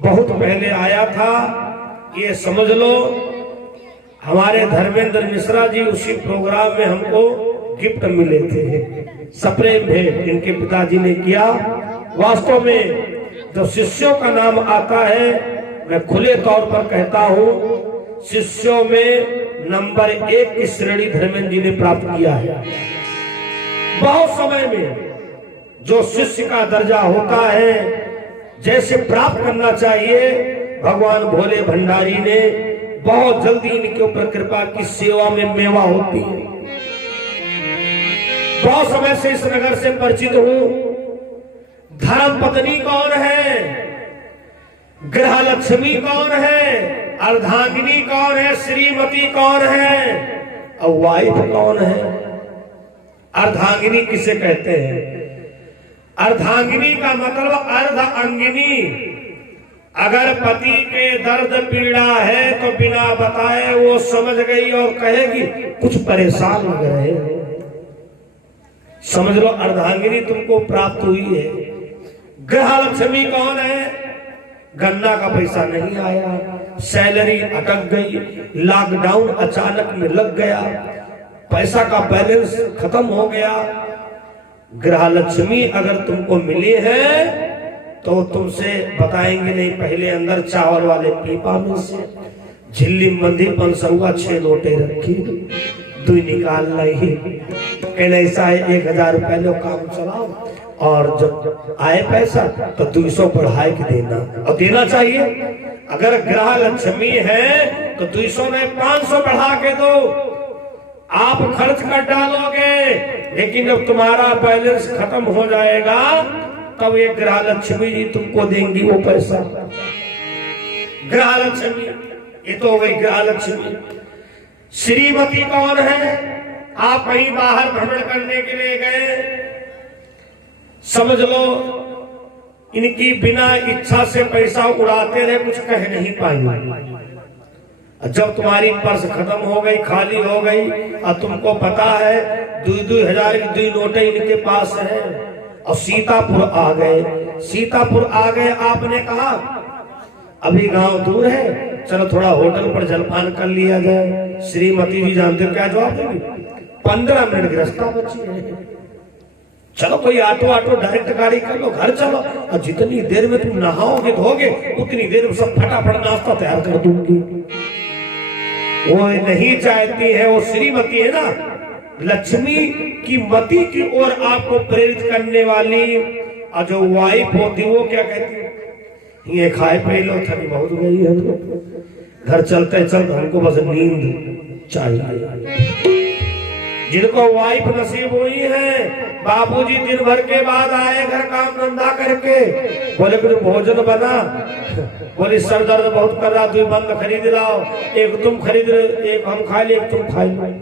बहुत पहले आया था। ये समझ लो हमारे धर्मेंद्र मिश्रा जी उसी प्रोग्राम में हमको गिफ्ट मिले थे, सप्रेम भेंट इनके पिताजी ने किया। वास्तव में जो शिष्यों का नाम आता है, मैं खुले तौर पर कहता हूं, शिष्यों में नंबर 1 की श्रेणी धर्मेंद्र जी ने प्राप्त किया है। बहुत समय में जो शिष्य का दर्जा होता है, जैसे प्राप्त करना चाहिए, भगवान भोले भंडारी ने बहुत जल्दी इनके ऊपर कृपा की। सेवा में मेवा होती है। बहुत समय से इस नगर से परिचित हूं। धर्म पत्नी कौन है, ग्रह लक्ष्मी कौन है, अर्धांगिनी कौन है, श्रीमती कौन है, और वाइफ कौन है। अर्धांगिनी किसे कहते हैं? अर्धांगिनी का मतलब अर्ध अंगिनी। अगर पति के दर्द पीड़ा है तो बिना बताए वो समझ गई और कहेगी कुछ परेशान लग रहे हैं, समझ लो अर्धांगिनी तुमको प्राप्त हुई है। ग्रह लक्ष्मी कौन है? गन्ना का पैसा नहीं आया, सैलरी अटक गई, लॉकडाउन अचानक में लग गया, पैसा का बैलेंस खत्म हो गया। ग्रह लक्ष्मी अगर तुमको मिली है तो तुमसे बताएंगे नहीं, पहले अंदर चावल वाले पीपा में से झिल्ली मंदी 500 6 नोटे रखी, दुई निकाल लाई, कहना ऐसा है 1000 रुपए लो काम चलाओ, और जब आए पैसा तो 200 बढ़ाए के देना, और देना चाहिए। अगर ग्रह लक्ष्मी है तो 200 में 500 बढ़ा के दो, आप खर्च कर डालोगे, लेकिन जब तुम्हारा बैलेंस खत्म हो जाएगा तब ये ग्रह लक्ष्मी जी तुमको देंगी वो पैसा। ग्रह लक्ष्मी, ये तो वही ग्रह लक्ष्मी। श्रीमती कौन है? आप कहीं बाहर भ्रमण करने के लिए गए, समझ लो इनकी बिना इच्छा से पैसा उड़ाते रहे, कुछ कह नहीं पाई। जब तुम्हारी पर्स खत्म हो गई, खाली हो गई, और तुमको पता है 2-2 की 2 नोटें इनके पास है, और सीतापुर आ गए। सीतापुर आ गए, आपने कहा अभी गांव दूर है, चलो थोड़ा होटल पर जलपान कर लिया जाए। श्रीमती जी जानते हो क्या जवाब देगी? 15 मिनट की रास्ता बची है, चलो कोई ऑटो डायरेक्ट गाड़ी कर लो, घर चलो, और जितनी देर में तुम नहाओगे धोगे उतनी देर में सब फटाफट नाश्ता तैयार कर दूंगी। वो नहीं चाहती है, वो श्रीमती है ना, लक्ष्मी की मति की ओर आपको प्रेरित करने वाली। और जो वाइफ होती वो क्या कहती है? ये खाए पे लो, थकी बहुत गई है, घर चलते चलते हमको बस नींद चाहिए। जिनको वाइफ नसीब हुई है, बाबूजी दिन भर के बाद आए घर काम धंधा करके, बोले कुछ भोजन बना, बोले सर दर्द बहुत कर रहा, 2 बंद खरीद लाओ, एक तुम खरीद, एक हम खा ले, एक तुम खा लो।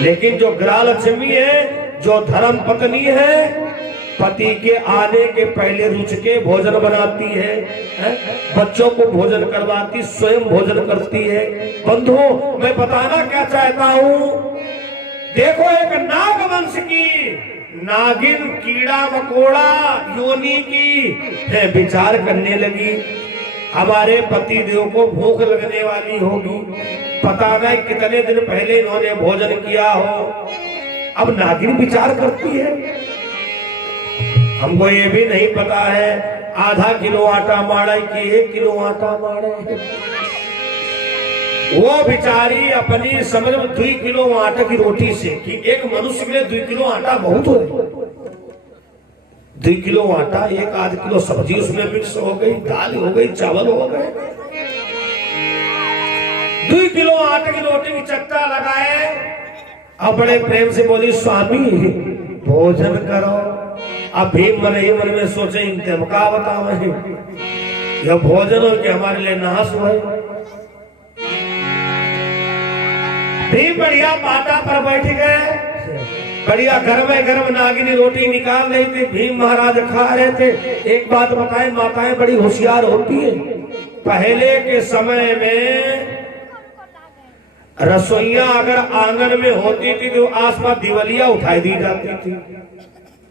लेकिन जो गृहलक्ष्मी है, जो धर्म पत्नी है, पति के आने के पहले रुच के भोजन बनाती है, बच्चों को भोजन करवाती, स्वयं भोजन करती है। बंधुओं, मैं बताना क्या चाहता हूं, देखो एक नाग वंश की नागिन कीड़ा मकोड़ा योनि की है विचार करने लगी, हमारे पति देव को भूख लगने वाली होगी, पता नहीं कितने दिन पहले इन्होंने भोजन किया हो। अब नागिन विचार करती है, हमको ये भी नहीं पता है आधा किलो आटा माड़ा कि 1 किलो आटा माड़ा। वो बेचारी अपनी समझ में 2 किलो आटा की रोटी से, कि एक मनुष्य के लिए 2 किलो आटा बहुत हो, 2 किलो आटा, 1 आध किलो सब्जी उसमें मिक्स हो गई, दाल हो गई, चावल हो गए, 2 किलो आटे की रोटी की चट्टा लगाए, अब बड़े प्रेम से बोली स्वामी भोजन करो। अब भीम मन ही मन में सोचे इनके का बताओ, यह भोजन हो कि हमारे लिए नाश हुआ। भीम बढ़िया पाटा पर बैठ गए, बढ़िया गर्म नागिनी रोटी निकाल रही थी, भीम महाराज खा रहे थे। एक बात बताएं, माताएं बड़ी होशियार होती है। पहले के समय में रसोइया अगर आंगन में होती थी तो आसपास दिवलिया उठाई दी जाती थी,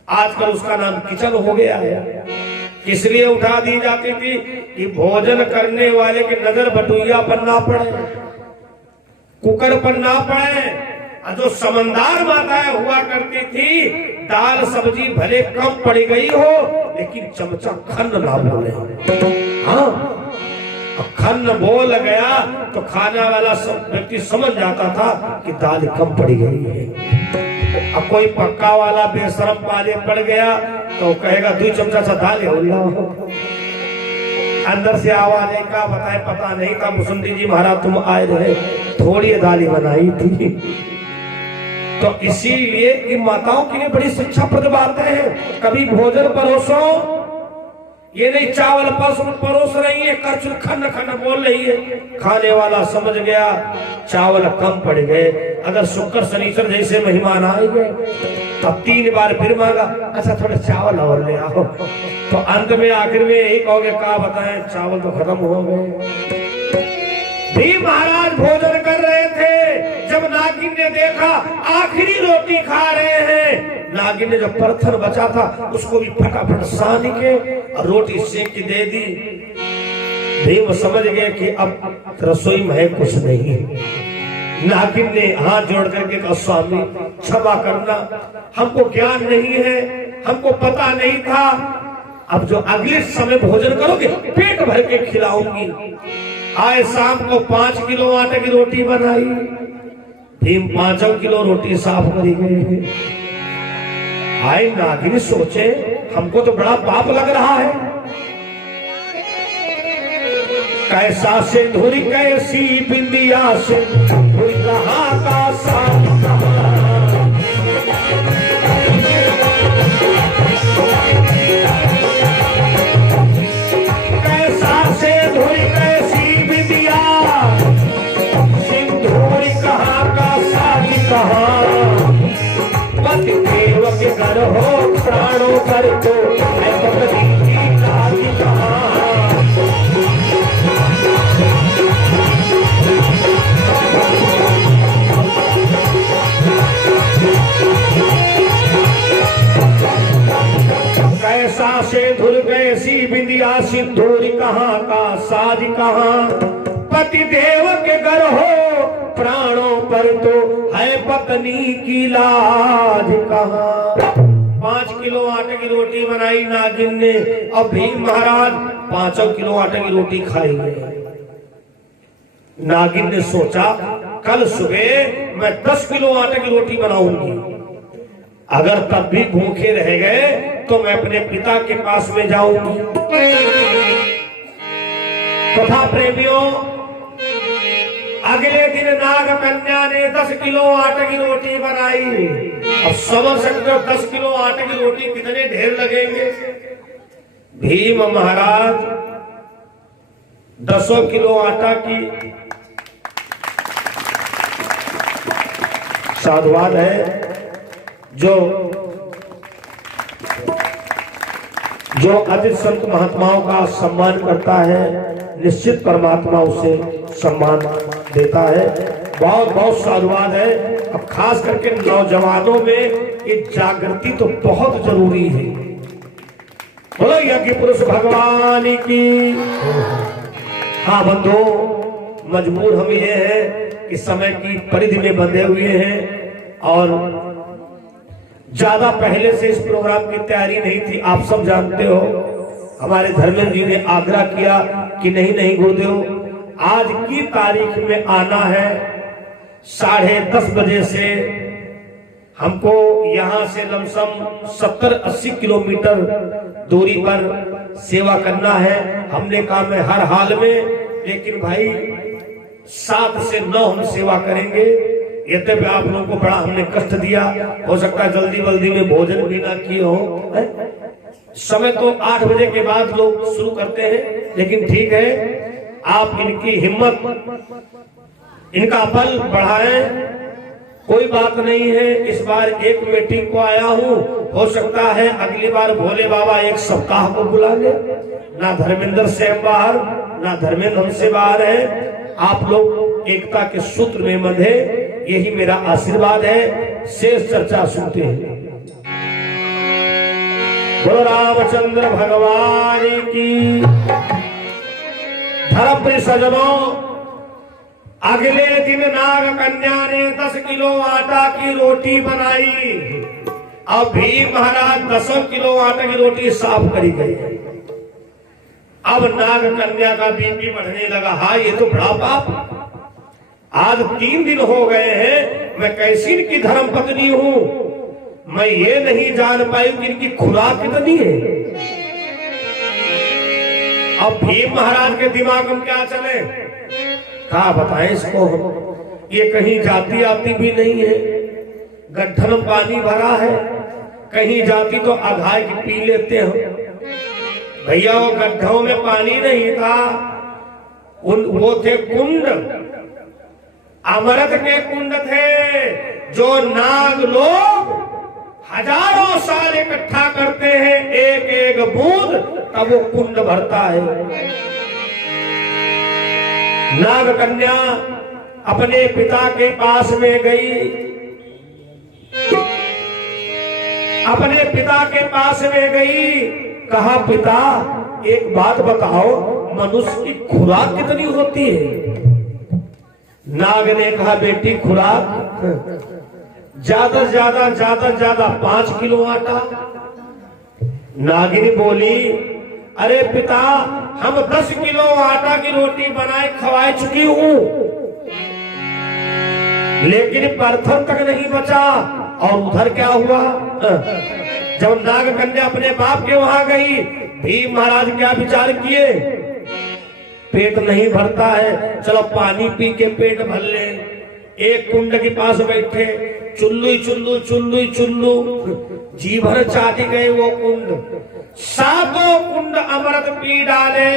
आजकल उसका नाम किचन हो गया है। इसलिए उठा दी जाती थी कि भोजन करने वाले की नजर बटुइया पर ना पड़े, कुकर पर ना पड़े। जो समंदार माताएं हुआ करती थी, दाल सब्जी भले कम पड़ गई हो लेकिन चमचा खन्न ना बोले। हाँ, खन्न बोल गया तो खाने वाला सब व्यक्ति समझ जाता था कि दाल कम पड़ी गई है। अब कोई पक्का वाला बेशरम पाले पड़ गया तो कहेगा 2 चमचा सा दाल हो जाओ। अंदर से आवाज का बताए पता नहीं था, मुसुंडी जी महाराज तुम आए रहे, थोड़ी दाली बनाई थी। तो इसीलिए इन माताओं के लिए बड़ी शिक्षाप्रद बातें हैं। कभी भोजन परोसो, ये नहीं चावल परोस रही है, करछुल खन्न खन्न बोल रही है, खाने वाला समझ गया चावल कम पड़ गए। अगर शुक्र शनिचर जैसे मेहमान आए गए तब 3 बार फिर मांगा, अच्छा थोड़ा चावल और ले आओ, तो अंत में आखिर में यही कहोगे का बताएं चावल तो खत्म हो गए। भीम महाराज भोजन कर रहे थे, जब नागिन ने देखा आखिरी रोटी खा रहे हैं, नागिन ने जो परथर बचा था उसको भी फटाफट सान के और रोटी सेक के दे दी। भीम समझ गए कि अब रसोई में है कुछ नहीं। नागिन ने हाथ जोड़ करके कहा स्वामी क्षमा करना, हमको ज्ञान नहीं है, हमको पता नहीं था, अब जो अगले समय भोजन करोगे पेट भर के खिलाऊंगी। आए शाम को 5 किलो आटे की रोटी बनाई, भीम 5 किलो रोटी साफ करी गए। आए नागिन सोचे हमको तो बड़ा पाप लग रहा है, कैसा सिंदूर कैसी बिंदिया से कहाँ का साथ, कैसा सिंदूर कैसी बिंदिया, सिंदूर कहाँ का साथ कहाँ, पति देव के घर हो प्राणों कर तो पत्नी की लाज कहाँ। कैसा सिंदूर कैसी बिंदिया, सिंदूर कहाँ का साज कहाँ, पति देव के घर हो प्राणों पर तो है पत्नी की लाज कहाँ। 5 किलो आटे की रोटी बनाई नागिन ने, और भीम महाराज 5 किलो आटे की रोटी खाएंगे। नागिन ने सोचा कल सुबह मैं 10 किलो आटे की रोटी बनाऊंगी, अगर तब भी भूखे रह गए तो मैं अपने पिता के पास में जाऊंगी। तथा प्रेमियों, अगले दिन नाग कन्या ने 10 किलो आटे की रोटी बनाई। अब समझ सकते हो 10 किलो आटे की रोटी कितने ढेर लगेंगे। भीम महाराज 10 किलो आटा की साधुवाद है। जो अधिक संत महात्माओं का सम्मान करता है, निश्चित परमात्मा उसे सम्मान देता है। बहुत बहुत साधुवाद है। अब खास करके नौजवानों में ये जागृति तो बहुत जरूरी है। बोलो यज्ञ पुरुष भगवान की। हाँ बंधु, मजबूर हम ये हैं कि समय की परिधि में बंधे हुए हैं और ज्यादा पहले से इस प्रोग्राम की तैयारी नहीं थी। आप सब जानते हो हमारे धर्मेंद्र जी ने आग्रह किया कि नहीं गुरुदेव, आज की तारीख में आना है। 10:30 बजे से हमको यहाँ से लमसम 70-80 किलोमीटर दूरी पर सेवा करना है। हमने कहा मैं हर हाल में, लेकिन भाई 7 से 9 हम सेवा करेंगे। यद्यपि आप लोगों को बड़ा हमने कष्ट दिया, हो सकता है जल्दी में भोजन भी ना किए हो। समय तो 8 बजे के बाद लोग शुरू करते हैं, लेकिन ठीक है, आप इनकी हिम्मत, इनका बल बढ़ाएं। कोई बात नहीं है। इस बार एक मीटिंग को आया हूँ, हो सकता है अगली बार भोले बाबा एक सप्ताह को बुला ले। ना धर्मेंद्र से हम बाहर, ना धर्मेंद्र हमसे बाहर है। आप लोग एकता के सूत्र में बंधे, यही मेरा आशीर्वाद है। शेष चर्चा सुनते हैं। बोलो रामचंद्र भगवान की। धर्मप्रिय सज्जनों, अगले दिन नाग कन्या ने 10 किलो आटा की रोटी बनाई। अब भीम महाराज 10 किलो आटा की रोटी साफ करी गई। अब नाग कन्या का बीपी बढ़ने लगा। हाँ, ये तो बड़ा पाप। आज 3 दिन हो गए हैं, मैं कैसी इनकी धर्म पत्नी हूं, मैं ये नहीं जान पाई कि इनकी खुराक कितनी है। अब भीम महाराज के दिमाग में क्या चले, क्या बताएं इसको। ये कहीं जाती आती भी नहीं है, गड्ढे में पानी भरा है, कहीं जाती तो अघाई की पी लेते हैं। भैया वो गड्ढों में पानी नहीं था, वो थे कुंड, अमृत के कुंड थे, जो नाग लोग हजारों साल इकट्ठा करते हैं, एक एक बूंद, तब वो कुंड भरता है। नाग कन्या अपने पिता के पास में गई। अपने पिता के पास में गई, कहा पिता एक बात बताओ, मनुष्य की खुराक कितनी होती है। नाग ने कहा बेटी खुराक ज्यादा ज्यादा 5 किलो आटा। नागिनी बोली अरे पिता, हम 10 किलो आटा की रोटी बनाए खवाए चुकी हूं, लेकिन परथन तक नहीं बचा। और उधर क्या हुआ, जब नाग कन्या अपने बाप के वहां गई, भीम महाराज क्या विचार किए, पेट नहीं भरता है, चलो पानी पी के पेट भर ले। एक कुंड के पास बैठे, चुल्लू चुल्लू चुल्लू चुल्लू, जी भर चाटी गए वो कुंड। 7 कुंड अमृत पी डाले।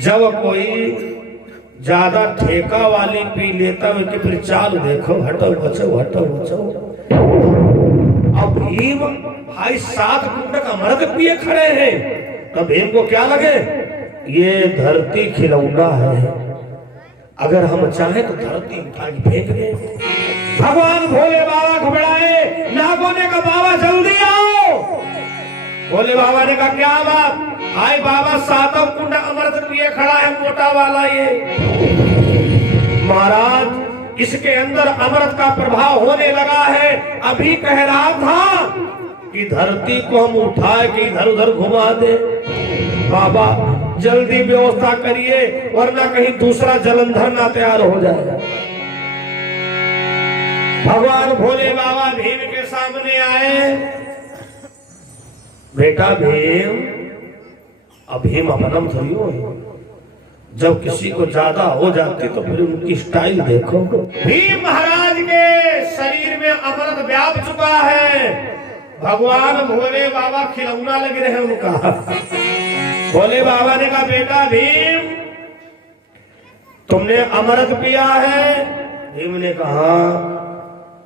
जब कोई ज्यादा ठेका वाली पी लेता है कि फिर चाल देखो, हटो बचो हटो बचो। अब भीम भाई 7 कुंड का अमृत पिए खड़े हैं, तब भीम को क्या लगे, ये धरती खिलौना है, अगर हम चाहें तो धरती उठा के फेंक दे। भगवान भोले बाबा घबराए, नागों ने कहा बाबा जल्दी आओ। भोले बाबा ने कहा क्या बात, आए बाबा 7 कुंड अमृत पिए खड़ा है मोटा वाला ये। महाराज इसके अंदर अमृत का प्रभाव होने लगा है। अभी कह रहा था कि धरती को हम उठाए कि इधर उधर घुमा दे। बाबा जल्दी व्यवस्था करिए, वरना कहीं दूसरा जलंधर ना तैयार हो जाए। भगवान भोले बाबा भीम के सामने आए। बेटा भीम, अब भीम अपनम थोड़ी हो, जब किसी को ज्यादा हो जाती तो फिर उनकी स्टाइल देखो। भीम महाराज के शरीर में अमृत व्याप चुका है, भगवान भोले बाबा खिलौना लग रहे हैं उनका। भोले बाबा ने कहा बेटा भीम तुमने अमृत पिया है? भीम ने कहा हाँ।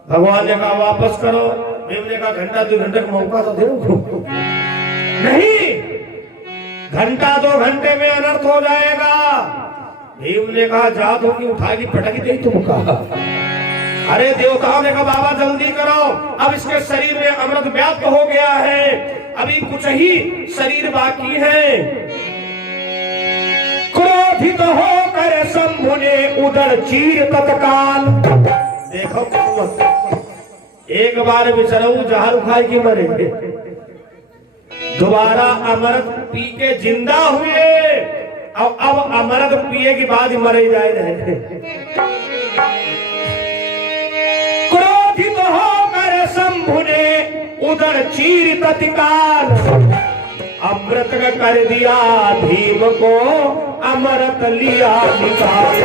भगवान ने कहा वापस करो। भीम ने कहा घंटा 2 घंटे का मौका तो दो। नहीं, घंटा 2 घंटे में अनर्थ हो जाएगा। भीम ने कहा जात होगी उठाएगी पटक दे तुम कहा। अरे देवताओं ने कहा बाबा जल्दी करो, अब इसके शरीर में अमृत व्याप्त हो गया है, अभी कुछ ही शरीर बाकी है। क्रोधित होकर शंभु ने उदर चीर तत्काल। देखो एक बार बिचरऊ जहर खाए की मरे, दोबारा अमृत पी के जिंदा हुए, अब अमृत पिए के बाद ही मरे जाए रहे। क्रोधित होकर शंभु ने उदर चीर तत्काल, अमृत कर दिया भीम को, अमृत लिया निकाल।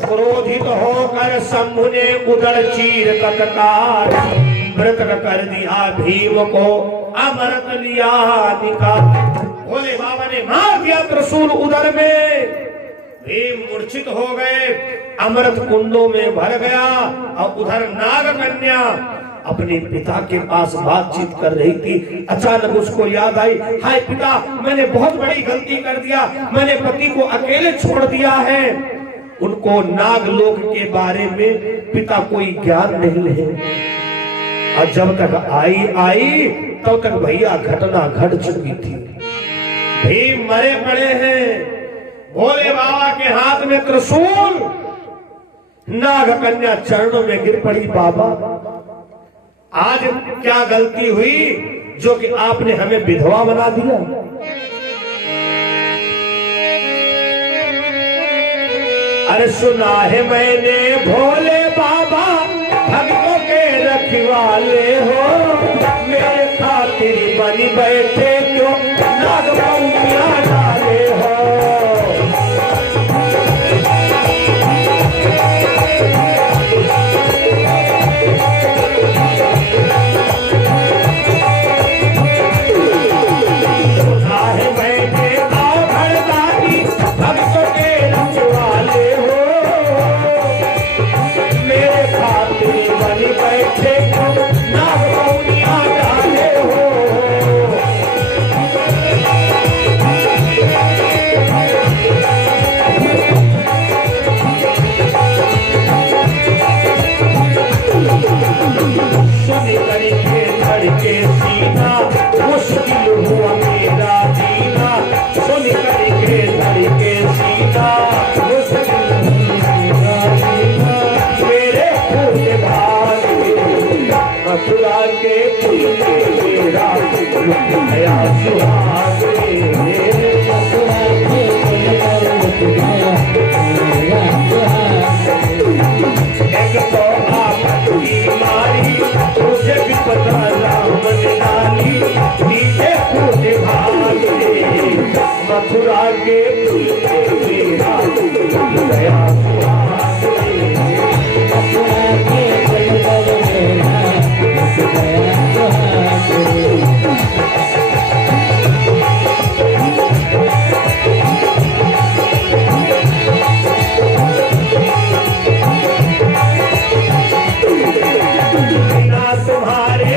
क्रोधित होकर शंभु ने उदर चीर तत्काल, अमृत कर दिया भीम को, अमृत लिया निकाल। भोले बाबा ने मार दिया त्रिशूल उदर में, भीम मूर्छित हो गए, अमृत कुंडों में भर गया। और उधर नाग कन्या अपने पिता के पास बातचीत कर रही थी। अचानक उसको याद आई, हाय पिता मैंने बहुत बड़ी गलती कर दिया, मैंने पति को अकेले छोड़ दिया है। उनको नागलोक के बारे में पिता कोई ज्ञान नहीं है। और जब तक आई तब तक भैया घटना घट चुकी थी। भीम मरे पड़े हैं, भोले बाबा के हाथ में त्रिशूल, नाग कन्या चरणों में गिर पड़ी। बाबा आज क्या गलती हुई जो कि आपने हमें विधवा बना दिया? अरे सुना है मैंने भोले बाबा भक्तों के रखवाले हो, मेरे खातिर बनी बैठे क्यों नाग पौनिया डाले हो। मथुरा के तुम्हारे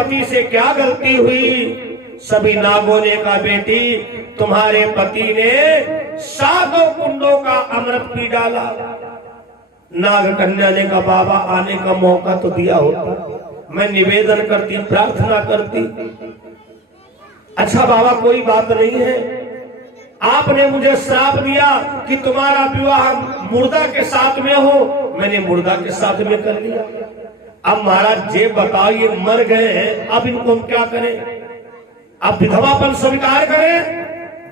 पति से क्या गलती हुई? सभी नागों ने कहा, बेटी तुम्हारे पति ने 7 कुंडों का अमृत पी डाला। नाग कन्या ने कहा, बाबा आने का मौका तो दिया होता, मैं निवेदन करती, प्रार्थना करती। अच्छा बाबा कोई बात नहीं है, आपने मुझे श्राप दिया कि तुम्हारा विवाह मुर्दा के साथ में हो, मैंने मुर्दा के साथ में कर लिया। अब महाराज जे बताओ, ये मर गए हैं, अब इनको हम क्या करें? अब विधवापन स्वीकार करें?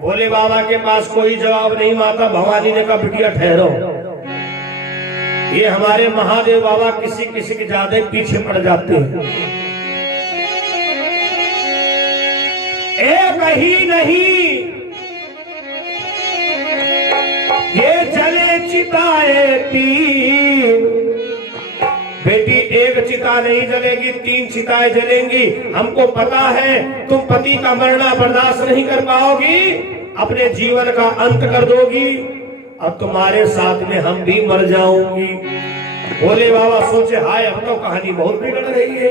भोले बाबा के पास कोई जवाब नहीं। माता भवानी ने कहा, बिटिया ठहरो, ये हमारे महादेव बाबा किसी किसी के ज्यादा पीछे पड़ जाते हैं। एक ही नहीं, ये जले चिताए 3। बेटी एक चिता नहीं जलेगी, 3 चिताएं जलेंगी। हमको पता है तुम पति का मरना बर्दाश्त नहीं कर पाओगी, अपने जीवन का अंत कर दोगी, अब तुम्हारे साथ में हम भी मर जाऊंगी। भोले बाबा सोचे, हाय अब तो कहानी बहुत बिगड़ रही है।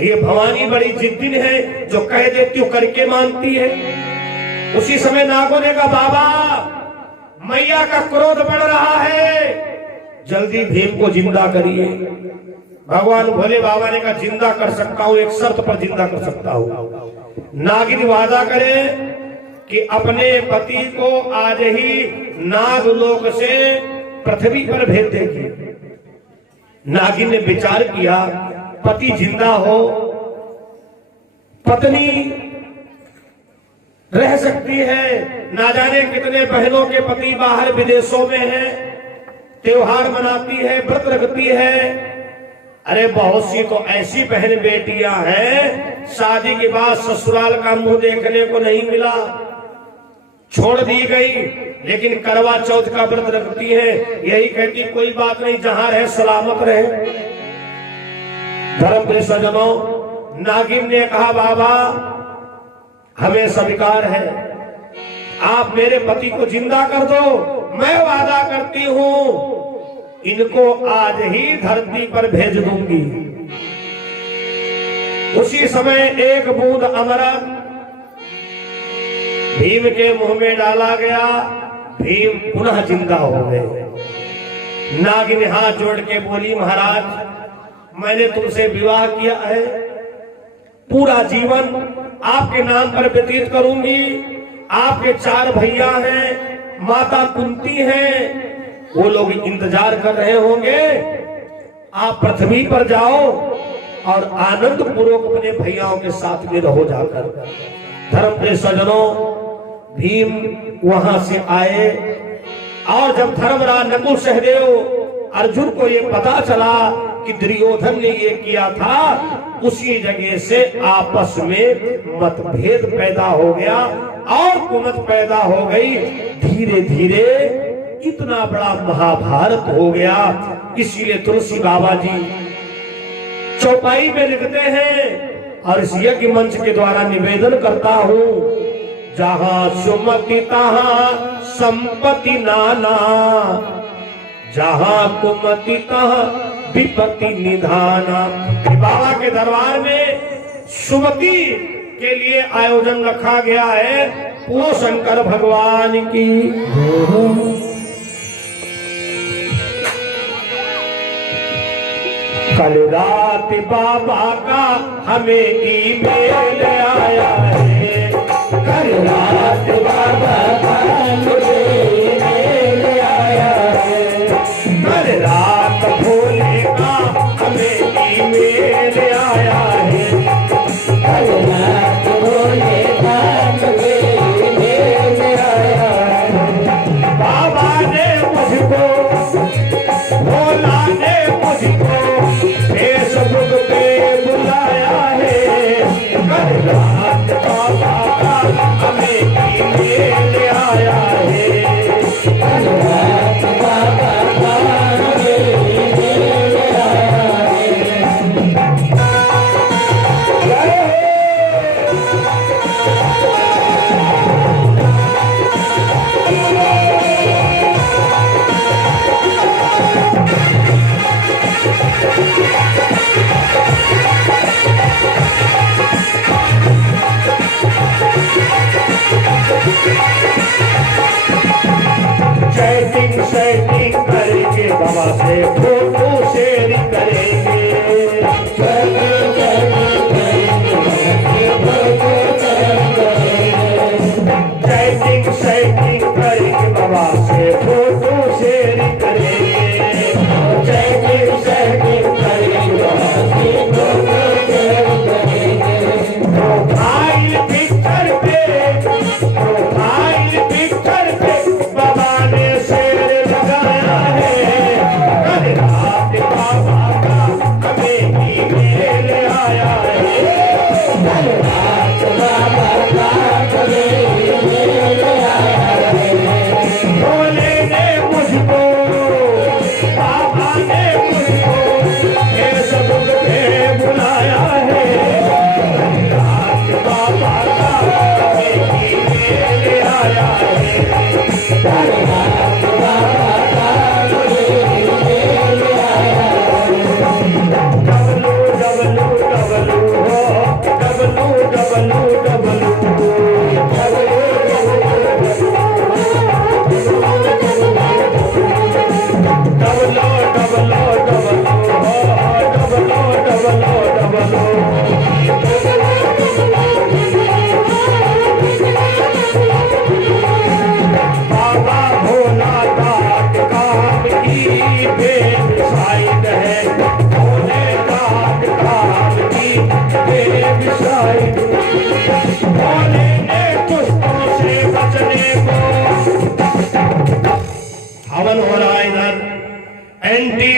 ये भवानी बड़ी जिद्दिन है, जो कह देती हूँ करके मानती है। उसी समय नागों ने कहा, बाबा मैया का क्रोध बढ़ रहा है, जल्दी भीम को जिंदा करिए। भगवान भोले बाबा ने कहा, जिंदा कर सकता हूँ, एक शर्त पर जिंदा कर सकता हूँ। नागिन वादा करे कि अपने पति को आज ही नागलोक से पृथ्वी पर भेज देगी। नागिन ने विचार किया, पति जिंदा हो, पत्नी रह सकती है, ना जाने कितने बहनों के पति बाहर विदेशों में हैं, त्योहार मनाती है, व्रत रखती है। अरे बहुत सी तो ऐसी बहन बेटियां हैं, शादी के बाद ससुराल का मुंह देखने को नहीं मिला, छोड़ दी गई, लेकिन करवा चौथ का व्रत रखती है। यही कहती, कोई बात नहीं, जहां रहे सलामत रहे। धर्म प्रिय सज्जनों, नागिन ने कहा, बाबा हमें स्वीकार है, आप मेरे पति को जिंदा कर दो, मैं वादा करती हूं इनको आज ही धरती पर भेज दूंगी। उसी समय एक बूंद अमृत भीम के मुंह में डाला गया, भीम पुनः जिंदा हो गए। नागिन हाथ जोड़ के बोली, महाराज मैंने तुमसे विवाह किया है, पूरा जीवन आपके नाम पर व्यतीत करूंगी। आपके 4 भैया हैं, माता कुंती हैं, वो लोग इंतजार कर रहे होंगे। आप पृथ्वी पर जाओ और आनंद पूर्वक अपने भैयाओं के साथ में रहो जाकर। धर्म प्रिय सज्जनों, भीम वहां से आए और जब धर्मराज नकुल सहदेव अर्जुन को ये पता चला कि दुर्योधन ने ये किया था, उसी जगह से आपस में मतभेद पैदा हो गया और कुमत पैदा हो गई। धीरे धीरे इतना बड़ा महाभारत हो गया। इसीलिए तुलसी बाबा जी चौपाई में लिखते हैं और इस यज्ञ मंच के द्वारा निवेदन करता हूं, जहां सुमति तहां संपत्ति नाना, जहां कुमति तहां विपत्ति निधाना। बाबा के दरबार में सुमति के लिए आयोजन रखा गया है। पूर्ण शंकर भगवान की। कल रात बाबा का हमें ईमेल आया है, कल रात बाबा का हमें ईमेल आया है, कल रात भोले का हमें ईमेल आया है, कल रात भोले का हमें ईमेल आया है। बाबा ने मुझको, भोला ने मुझको फेसबुक पे बुलाया है, कल रात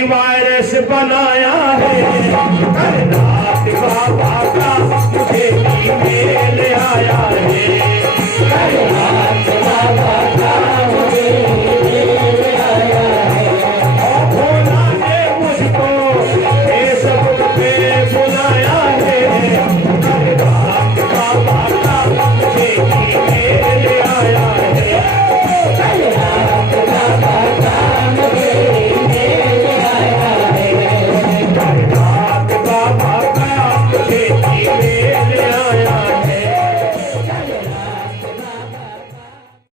वायरस बनाया है